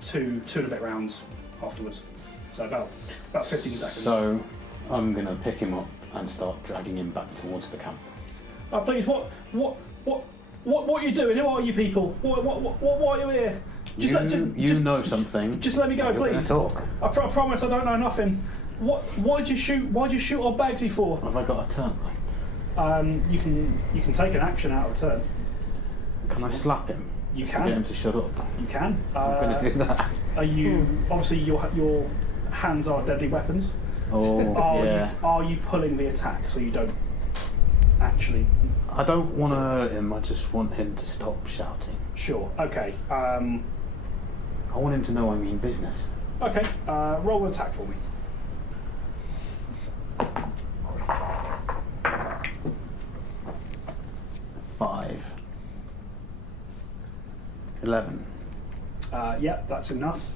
two and a bit rounds afterwards. So about 15 seconds. So I'm going to pick him up and start dragging him back towards the camp. Please, what are you doing? Who are you people? Why are you here? You know something. Just let me go, please. Talk. I promise I don't know nothing. Why did you shoot old Bagsy for? Have I got a turn? You can take an action out of turn. Can I slap him? You can. Get him to shut up. You can. I'm going to do that. Are you obviously your hands are deadly weapons? Oh, yeah. Are you pulling the attack so you don't actually? I don't want to hurt him. I just want him to stop shouting. Sure. Okay. I want him to know I mean business. Okay. Roll an attack for me. 5. 11. Yep, that's enough.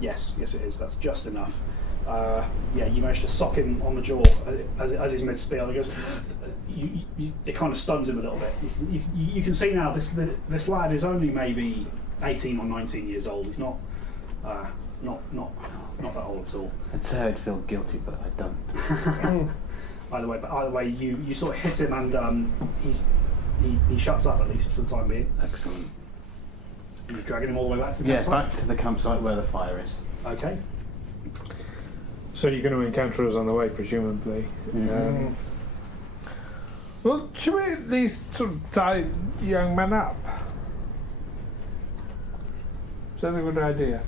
Yes, it is. That's just enough. Yeah, you managed to sock him on the jaw as he's mid-spiel. He goes, it kind of stuns him a little bit. You can see now this lad is only maybe 18 or 19 years old. He's not that old at all. I'd say I'd feel guilty, but I don't. Either way, you sort of hit him and he shuts up, at least for the time being. Excellent. You're dragging him all the way back to the Yeah, campsite? back to the campsite where the fire is. Okay. So you're going to encounter us on the way, presumably. Mm-hmm. Well, should we at least sort of tie young man up? Is that a good idea?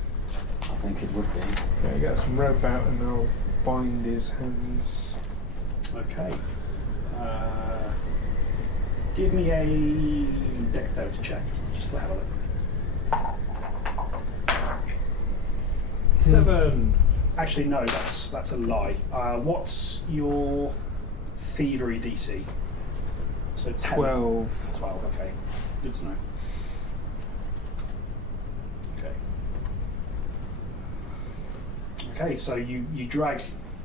I think it would be. Yeah, get some rope out and I'll bind his hands. Okay. Give me a dexterity check, just to have a look. 7. Actually, no, that's a lie. What's your thievery DC? So 10. 12. 12. Okay. Good to know. Okay. Okay. So you drag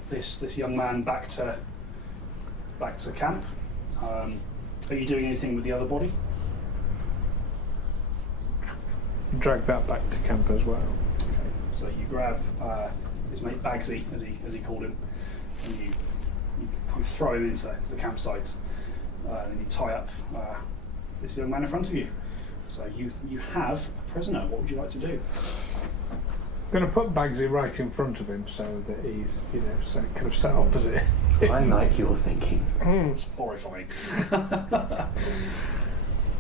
this young man back to camp. Are you doing anything with the other body? Drag that back to camp as well. Okay. So you grab his mate Bagsy, as he called him, and you kind of throw him into the campsite, and you tie up this young man in front of you. So you have a prisoner. What would you like to do? I'm going to put Bagsy right in front of him so that he's, so kind of sat opposite. I like your thinking. It's horrifying.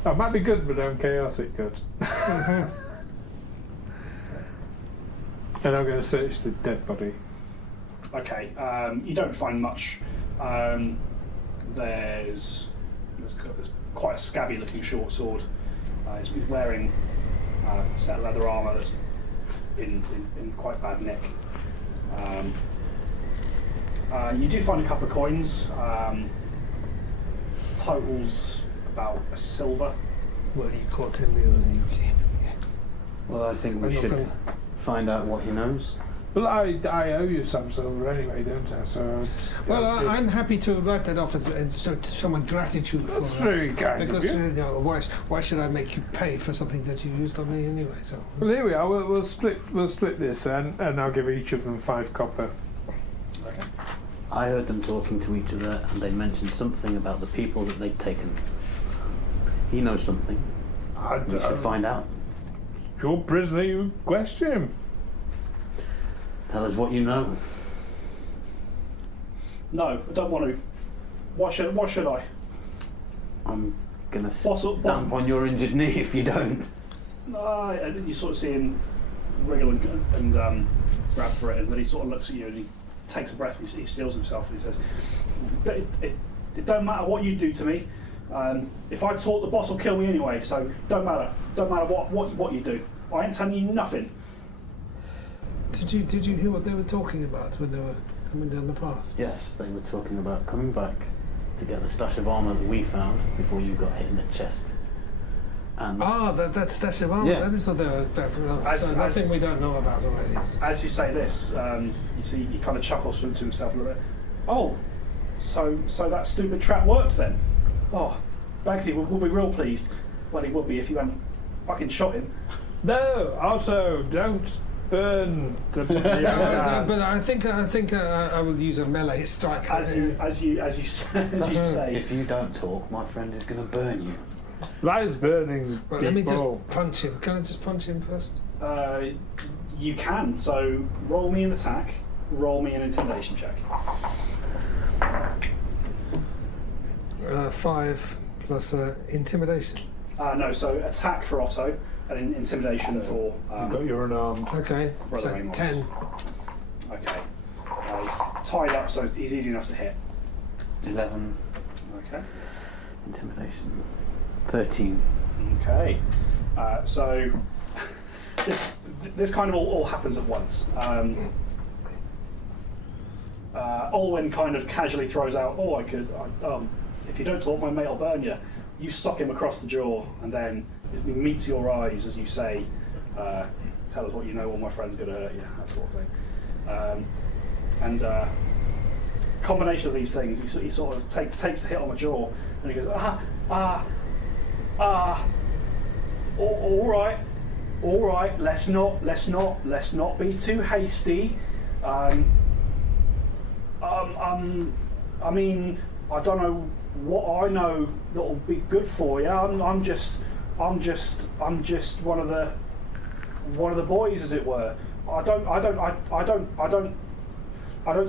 That might be good, but I'm chaotic good. And I'm going to search the dead body. Okay. You don't find much. There's quite a scabby-looking short sword. He's wearing a set of leather armour that's in quite bad nick. You do find a couple of coins. Totals about a silver. Well, you caught him. Well, I think we should find out what he knows. Well, I owe you some silver anyway, don't I? So. Well, I'm happy to write that off to show my gratitude for That's very kind because of you. Why should I make you pay for something that you used on me anyway? So. Well, here we are. We'll split this then, and I'll give each of them 5 copper. Okay. I heard them talking to each other, and they mentioned something about the people that they'd taken. He knows something. We should find out. Your prisoner, you question him. Tell us what you know. No, I don't want to. Why should I? I'm gonna stamp on your injured knee if you don't. You sort of see him wriggle and grab for it, and then he sort of looks at you and he takes a breath and he steels himself and he says, it don't matter what you do to me. If I talk, the boss will kill me anyway, so don't matter what you do. I ain't telling you nothing. Did you hear what they were talking about when they were coming down the path? Yes, they were talking about coming back to get the stash of armour that we found before you got hit in the chest. And that stash of armour. Yeah. That is what they were. So nothing we don't know about already. As you say this, you see he kind of chuckles to himself a little bit. Oh, so that stupid trap worked then? Oh, Bagsy will be real pleased. Well, he would be if you hadn't fucking shot him. No, also, don't burn. But I think I will use a melee strike. As you say. If you don't talk, my friend is going to burn you. That is burning. Well, let me just punch him. Can I just punch him first? You can. So roll me an attack. Roll me an intimidation check. 5 plus intimidation. No, so attack for Otto and intimidation for. You've got your unarmed. Okay, Brother so Amos. 10. Okay. He's tied up, so he's easy enough to hit. 11. Okay. Intimidation. 13. Okay. So this kind of all happens at once. Olwen kind of casually throws out, "Oh, if you don't talk, my mate will burn you." You sock him across the jaw, and then it meets your eyes as you say, "Tell us what you know, or my friend's going to hurt you," that sort of thing. And combination of these things, he sort of takes the hit on the jaw, and he goes, all right. Let's not be too hasty. I mean, I don't know what I know that'll be good for you. I'm just one of the boys, as it were. I don't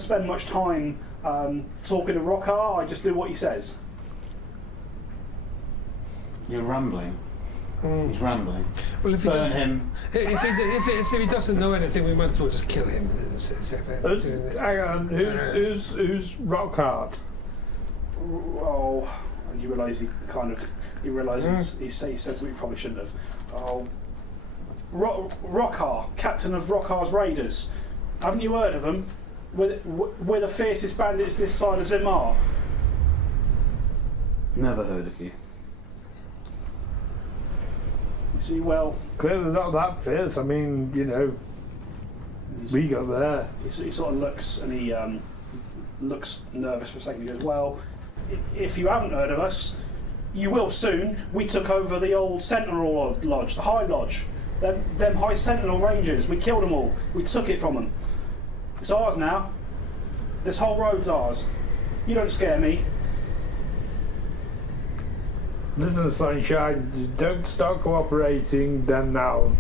spend much time talking to Rockar. I just do what he says. You're rambling. He's rambling. Well, if Burn him. If he doesn't know anything, we might as well just kill him. Hang on, who's Rockhart? Oh, and you realise he realises he said something he probably shouldn't have. Oh, Rockar, captain of Rockar's Raiders. Haven't you heard of them? We're the fiercest bandits this side of Zimar. Never heard of you. See, well, Clearly not that fierce. I mean, we got there. he sort of looks, and he looks nervous for a second. He goes, "Well, if you haven't heard of us, you will soon. We took over the old Sentinel Lodge, the High Lodge. Them High Sentinel Rangers. We killed them all. We took it from them. It's ours now. This whole road's ours. You don't scare me." Listen, sunshine. You don't start cooperating, then I'll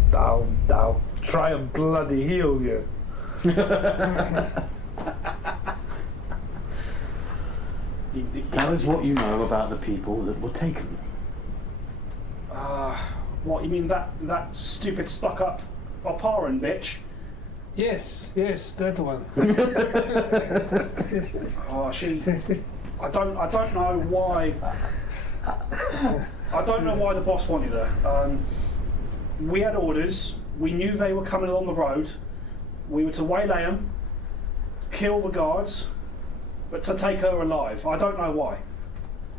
try and bloody heal you. Tell us what you know about the people that were taken. What, you mean that stupid stuck-up Oparan bitch? Yes, that one. She. I don't know why. I don't know why the boss wanted her. We had orders. We knew they were coming along the road. We were to waylay them, kill the guards, but to take her alive. I don't know why.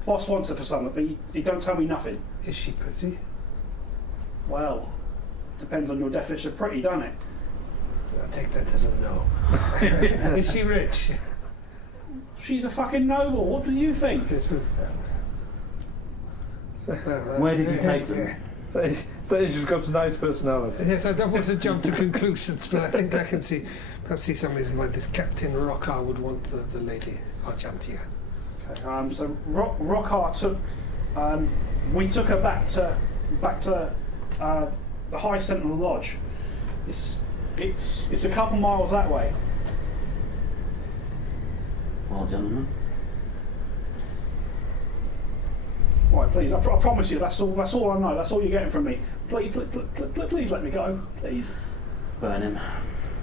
Boss wants her for something, but he don't tell me nothing. Is she pretty? Well, depends on your definition of pretty, doesn't it? I take that as a no. Is she rich? She's a fucking noble. What do you think? This was. Where did you take them? So she's got a nice personality. Yes, I don't want to jump to conclusions, but I think I can see some reason why this Captain Rockar would want the lady. I'll jump to you. Okay, so Rockar took. We took her back to the High Sentinel Lodge. It's a couple miles that way. Well, gentlemen. Right, please. I promise you. That's all I know. That's all you're getting from me. Please let me go. Please. Burn him.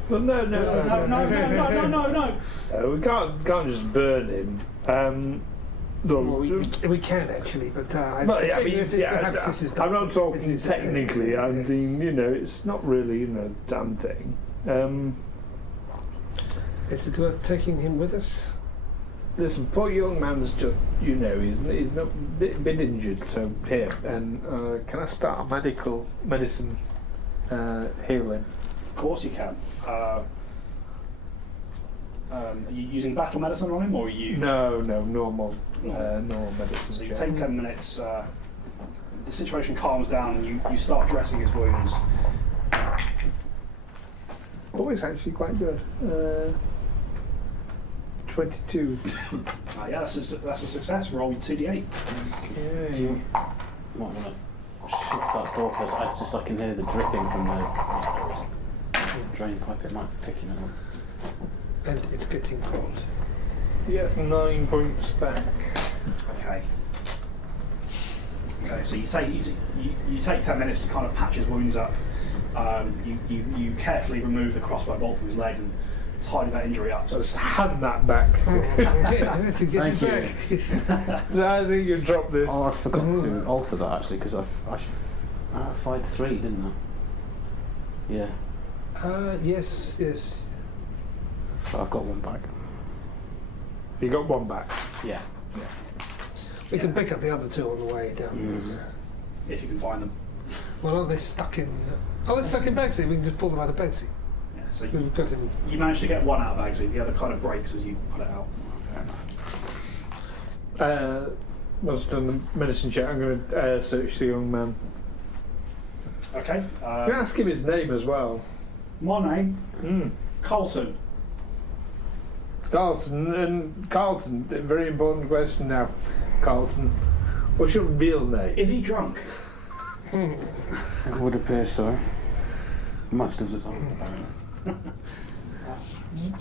Well, no. We can't just burn him. Well, we can actually, but perhaps this is. I'm not talking technically. I mean, it's not really, damn thing. Is it worth taking him with us? Listen, poor young man's just, he's not been injured, so here. And can I start a medicine healing? Of course you can. Are you using battle medicine on him, or are you? No, normal medicine. So you take 10 minutes. The situation calms down, and you start dressing his wounds. it's actually quite good. 22. Yeah, that's a success. Roll 2d8. Okay. Might want to shut that door first. I can hear the dripping from the drain pipe. It might be picking it up. And it's getting cold. He gets 9 points back. Okay. Okay, so you take 10 minutes to kind of patch his wounds up. You carefully remove the crossbow bolt from his leg and tidy that injury up. So just hand that back. Thank you. So I think you dropped this. Oh, I forgot to alter that actually because I fired 3, didn't I? Yeah. Yes. So I've got 1 back. You got 1 back. Yeah. We can pick up the other 2 on the way down. If you can find them. Well, aren't they stuck in... they're stuck in Bagsy. We can just pull them out of Bagsy. Yeah, so We've got him. you managed to get 1 out of Bagsy, the other kind of breaks as you pull it out. Once I've done the medicine check, I'm going to search the young man. Okay. I'm going to ask him his name as well. My name, Colton. Carlton, a very important question now. Carlton, what's your real name? Is he drunk? It would appear so. Most of the time.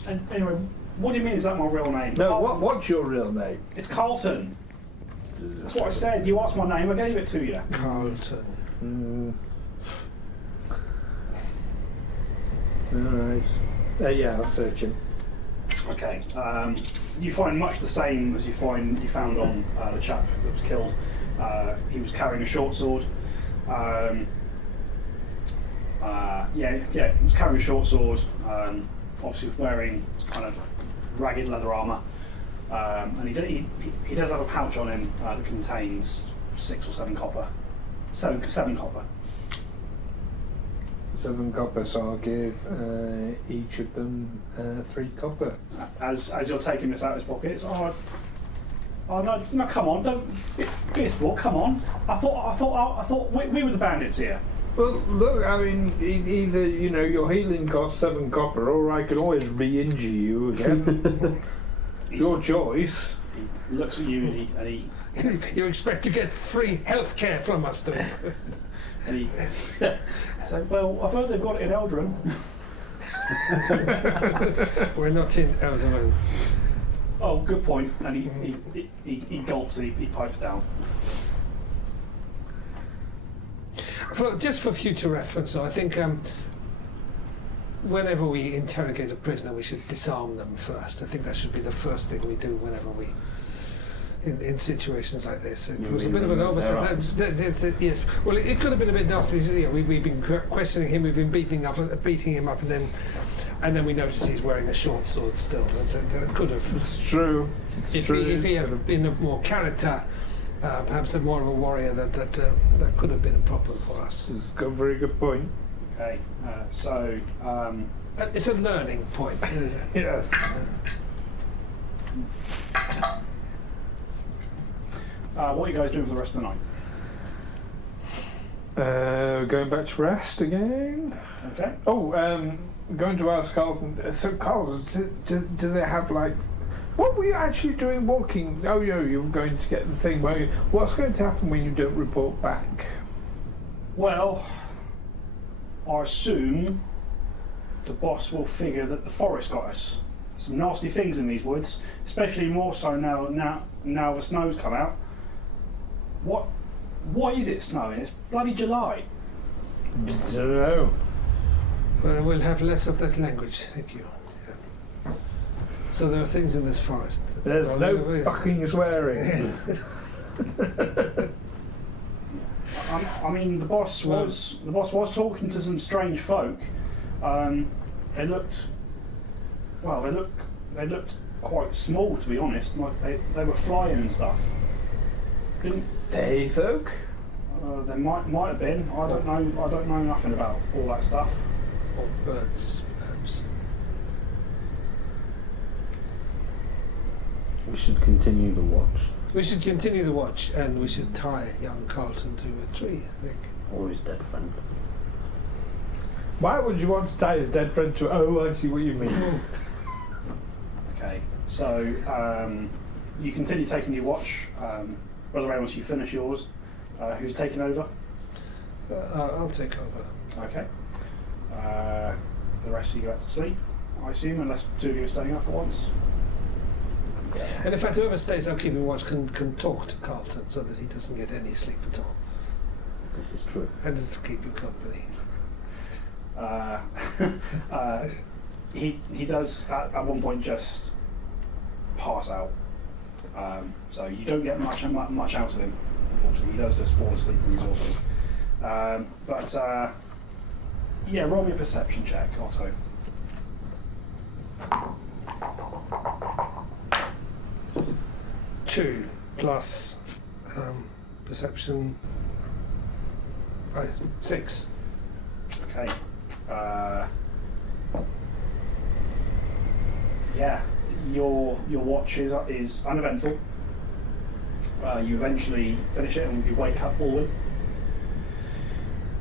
And anyway, what do you mean is that my real name? No, Carlton. what's your real name? It's Carlton. That's what I said. You asked my name, I gave it to you. Carlton. Alright. Yeah, I'll search him. Okay. You find much the same as you found on the chap that was killed. He was carrying a short sword. He was carrying a short sword. Obviously wearing kind of ragged leather armour. And he does have a pouch on him that contains 6 or 7 copper. 7 copper. 7 copper, so I'll give each of them 3 copper. As you're taking this out of his pocket, it's no, come on, don't be a sport. Come on. I thought we were the bandits here. Well, look, I mean, either your healing costs 7 copper, or I can always re-injure you again. Your choice. He looks at you and he You expect to get free health care from us, do you? and he so well, I've heard they've got it in Eldrin. We're not in Eldrin. Oh, good point. And he gulps and he pipes down. Just for future reference, I think whenever we interrogate a prisoner, we should disarm them first. I think that should be the first thing we do whenever we, in situations like this. It was a bit of an oversight. Yes. Well, it could have been a bit nasty. Because, we've been questioning him, we've been beating him up, and then we noticed he's wearing a short sword still. That could have. It's true. If he had been of more character, perhaps more of a warrior, that could have been a problem for us. It's got a very good point. Okay, so It's a learning point. Yes. what are you guys doing for the rest of the night? Going back to rest again. Okay. Oh, going to ask Carlton. So, Carlton, do they have what were you actually doing walking? Oh, you were going to get the thing. What's going to happen when you don't report back? Well, I assume the boss will figure that the forest got us. Some nasty things in these woods, especially more so now the snow's come out. What is it snowing? It's bloody July. I don't know. Well, we'll have less of that language, thank you. Yeah. So there are things in this forest. There's no fucking swearing. I mean, the boss was talking to some strange folk. They looked quite small, to be honest. Like they were flying and stuff. Didn't They folk? they might have been. I don't know nothing about all that stuff. Or birds, perhaps. We should continue the watch. We should continue the watch, and we should tie young Carlton to a tree, I think. Or his dead friend. Why would you want to tie his dead friend to? Oh, I see what you mean. Okay, so you continue taking your watch. Brother Ray, once you finish yours, who's taking over? I'll take over. Okay. The rest of you go back to sleep, I assume, unless two of you are staying up at once. And in fact, whoever stays up keeping watch can talk to Carlton so that he doesn't get any sleep at all. This is true. And just keep him company. He does at one point just pass out. So you don't get much out of him. Unfortunately, he does just fall asleep and exhausted. But yeah, roll me a perception check, Otto. Two plus perception. 6. Okay. Yeah, your watch is uneventful. You eventually finish it and you wake up Alwyn.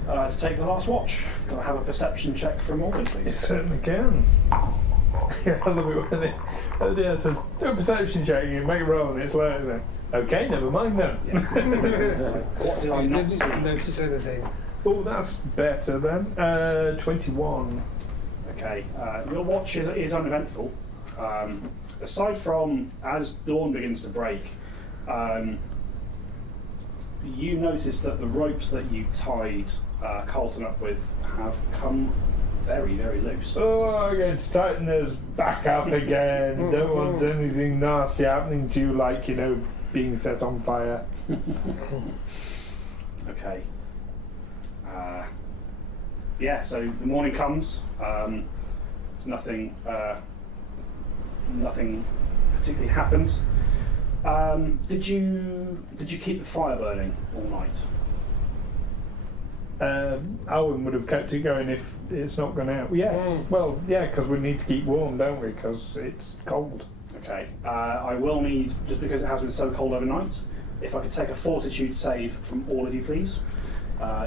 To take the last watch, got to have a perception check from Alwyn, You please. certainly can. Yeah, I love it when it says, do a perception check, you make a roll, and it's like, okay, never mind then. Yeah. What did I not Didn't see? notice anything. Oh, that's better then. 21. Okay, your watch is uneventful. Aside from as dawn begins to break, you notice that the ropes that you tied Carlton up with have come very, very loose. Oh, it's tighten us back up again. Don't want anything nasty happening to you, like, being set on fire. Okay. Yeah, so the morning comes. There's nothing particularly happens. Did you keep the fire burning all night? Owen would have kept it going if it's not gone out. Yeah, well, yeah, because we need to keep warm, don't we? Because it's cold. Okay. I will need, just because it has been so cold overnight, if I could take a fortitude save from all of you, please.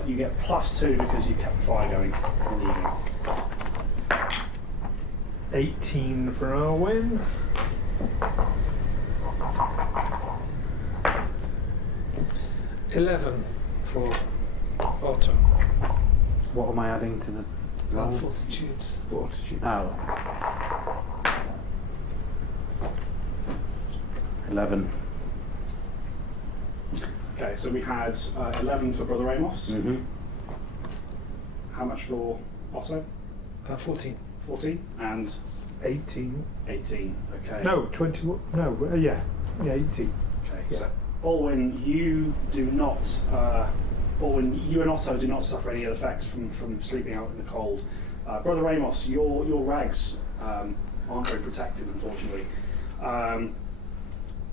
You get +2 because you kept the fire going in the evening. 18 for our win. $11 for Otto. What am I adding to the roll? Fortitude. Oh. 11. Okay, so we had 11 for Brother Amos. Mm-hmm. How much for Otto? 14. 14 and 18. 18. Okay. No, 21. No, yeah, 18. Okay. Yeah. So, Alwyn, you do not. Alwyn, you and Otto do not suffer any ill effects from sleeping out in the cold. Brother Amos, your rags aren't very protected, unfortunately.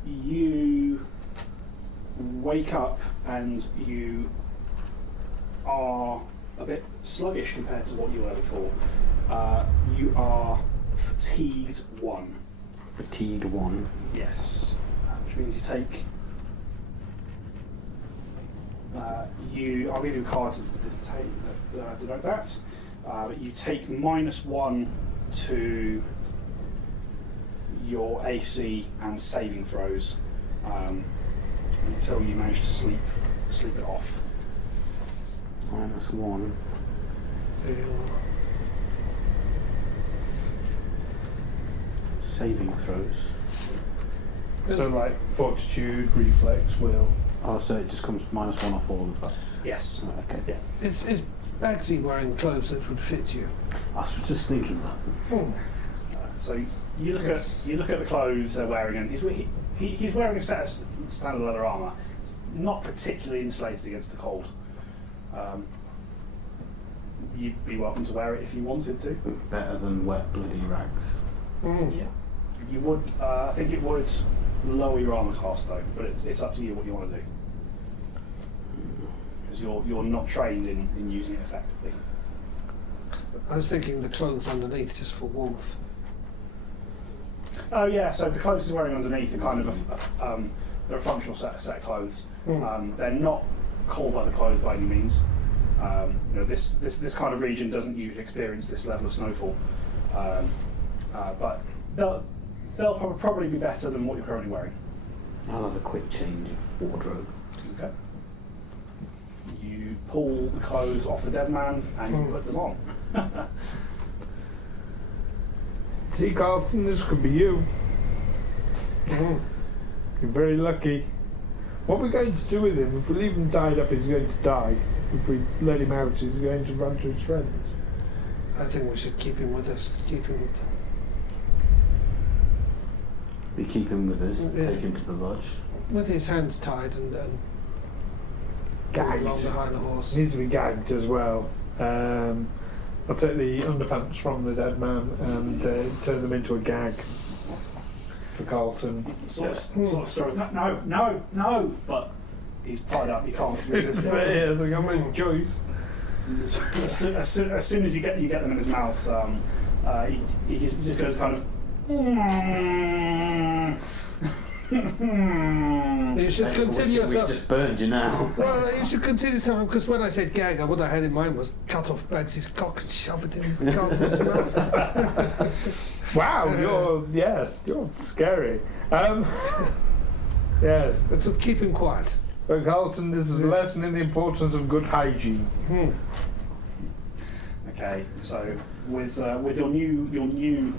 You wake up and you are a bit sluggish compared to what you were before. You are fatigued 1. Fatigued 1. Yes. Which means you take. I'll give you a card to denote that. But you take -1 to your AC and saving throws until you manage to sleep it off. -1. Saving throws. So, like, fortitude, reflex, will. Oh, so it just comes -1 off all of that. Yes. Oh, okay. Yeah. Is Bagsy wearing clothes that would fit you? I was just thinking that. So you look at the clothes they're wearing, and he's wearing a set of standard leather armour. It's not particularly insulated against the cold. You'd be welcome to wear it if you wanted to. Better than wet bloody rags. Yeah. You would. I think it would lower your armour class though, but it's up to you what you want to do. Because you're not trained in using it effectively. I was thinking the clothes underneath just for warmth. Oh yeah, so the clothes he's wearing underneath are kind of they're a functional set of clothes. They're not cold weather clothes by any means. This kind of region doesn't usually experience this level of snowfall, but they'll probably be better than what you're currently wearing. I'll have a quick change of wardrobe. Okay. You pull the clothes off the dead man and you put them on. See, Carlton, this could be you. You're very lucky. What we're going to do with him, if we leave him tied up, he's going to die. If we let him out, he's going to run to his friends. I think we should keep him with us. Keep him. We keep him with us, Yeah. take him to the lodge. With his hands tied and Gagged. along behind a horse. Needs to be gagged as well. I'll take the underpants from the dead man and turn them into a gag for Carlton. Sort of struggles. No, but he's tied up. You can't resist it. Yeah, I think I'm in choice. As soon as you get them in his mouth, he just goes kind of. You should consider yourself. We've just burned you now. Well, you should consider something, because when I said gag, what I had in mind was cut off Bagsy's cock and shove it in his Carlton's mouth. Wow, you're scary. Yes, But to keep him quiet. but Carlton, this is a lesson in the importance of good hygiene. Okay, so with your new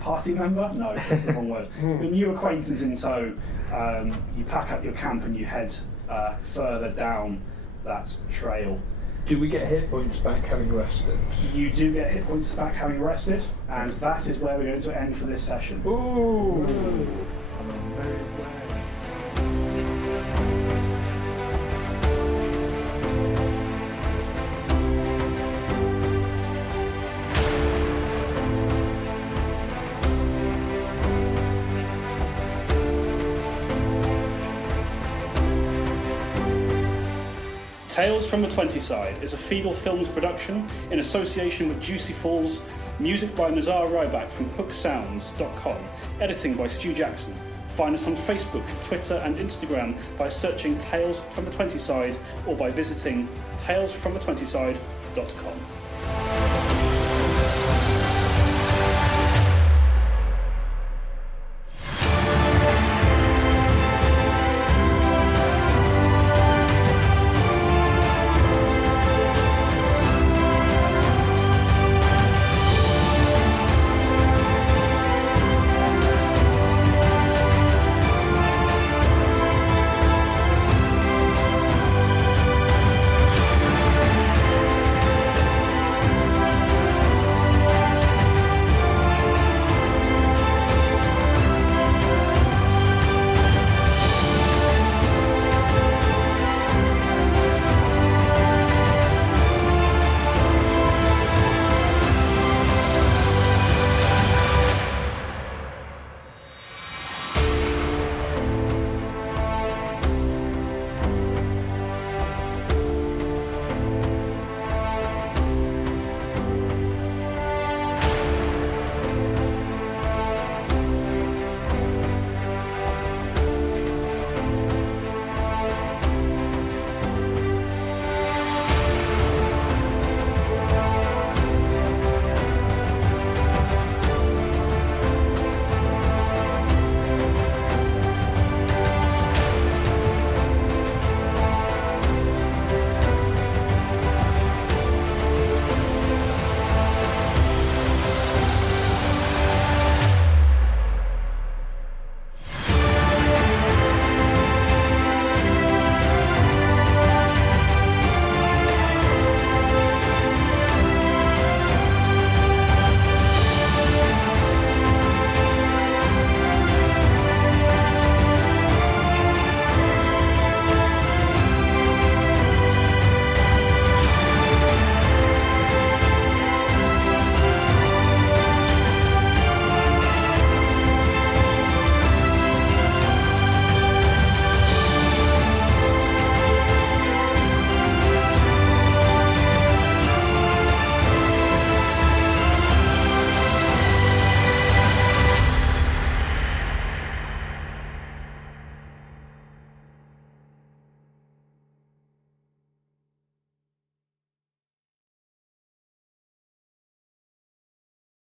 party member? No, that's the wrong word. Your new acquaintance in tow, you pack up your camp and you head further down that trail. Do we get hit points back having rested? You do get hit points back having rested, and that is where we're going to end for this session. Ooh. I'm very glad. Tales from the 20 Side is a Fiedel Films production in association with Juicy Falls, music by Nazar Ryback from hooksounds.com, editing by Stu Jackson. Find us on Facebook, Twitter and Instagram by searching Tales from the 20 Side or by visiting talesfromthe20side.com.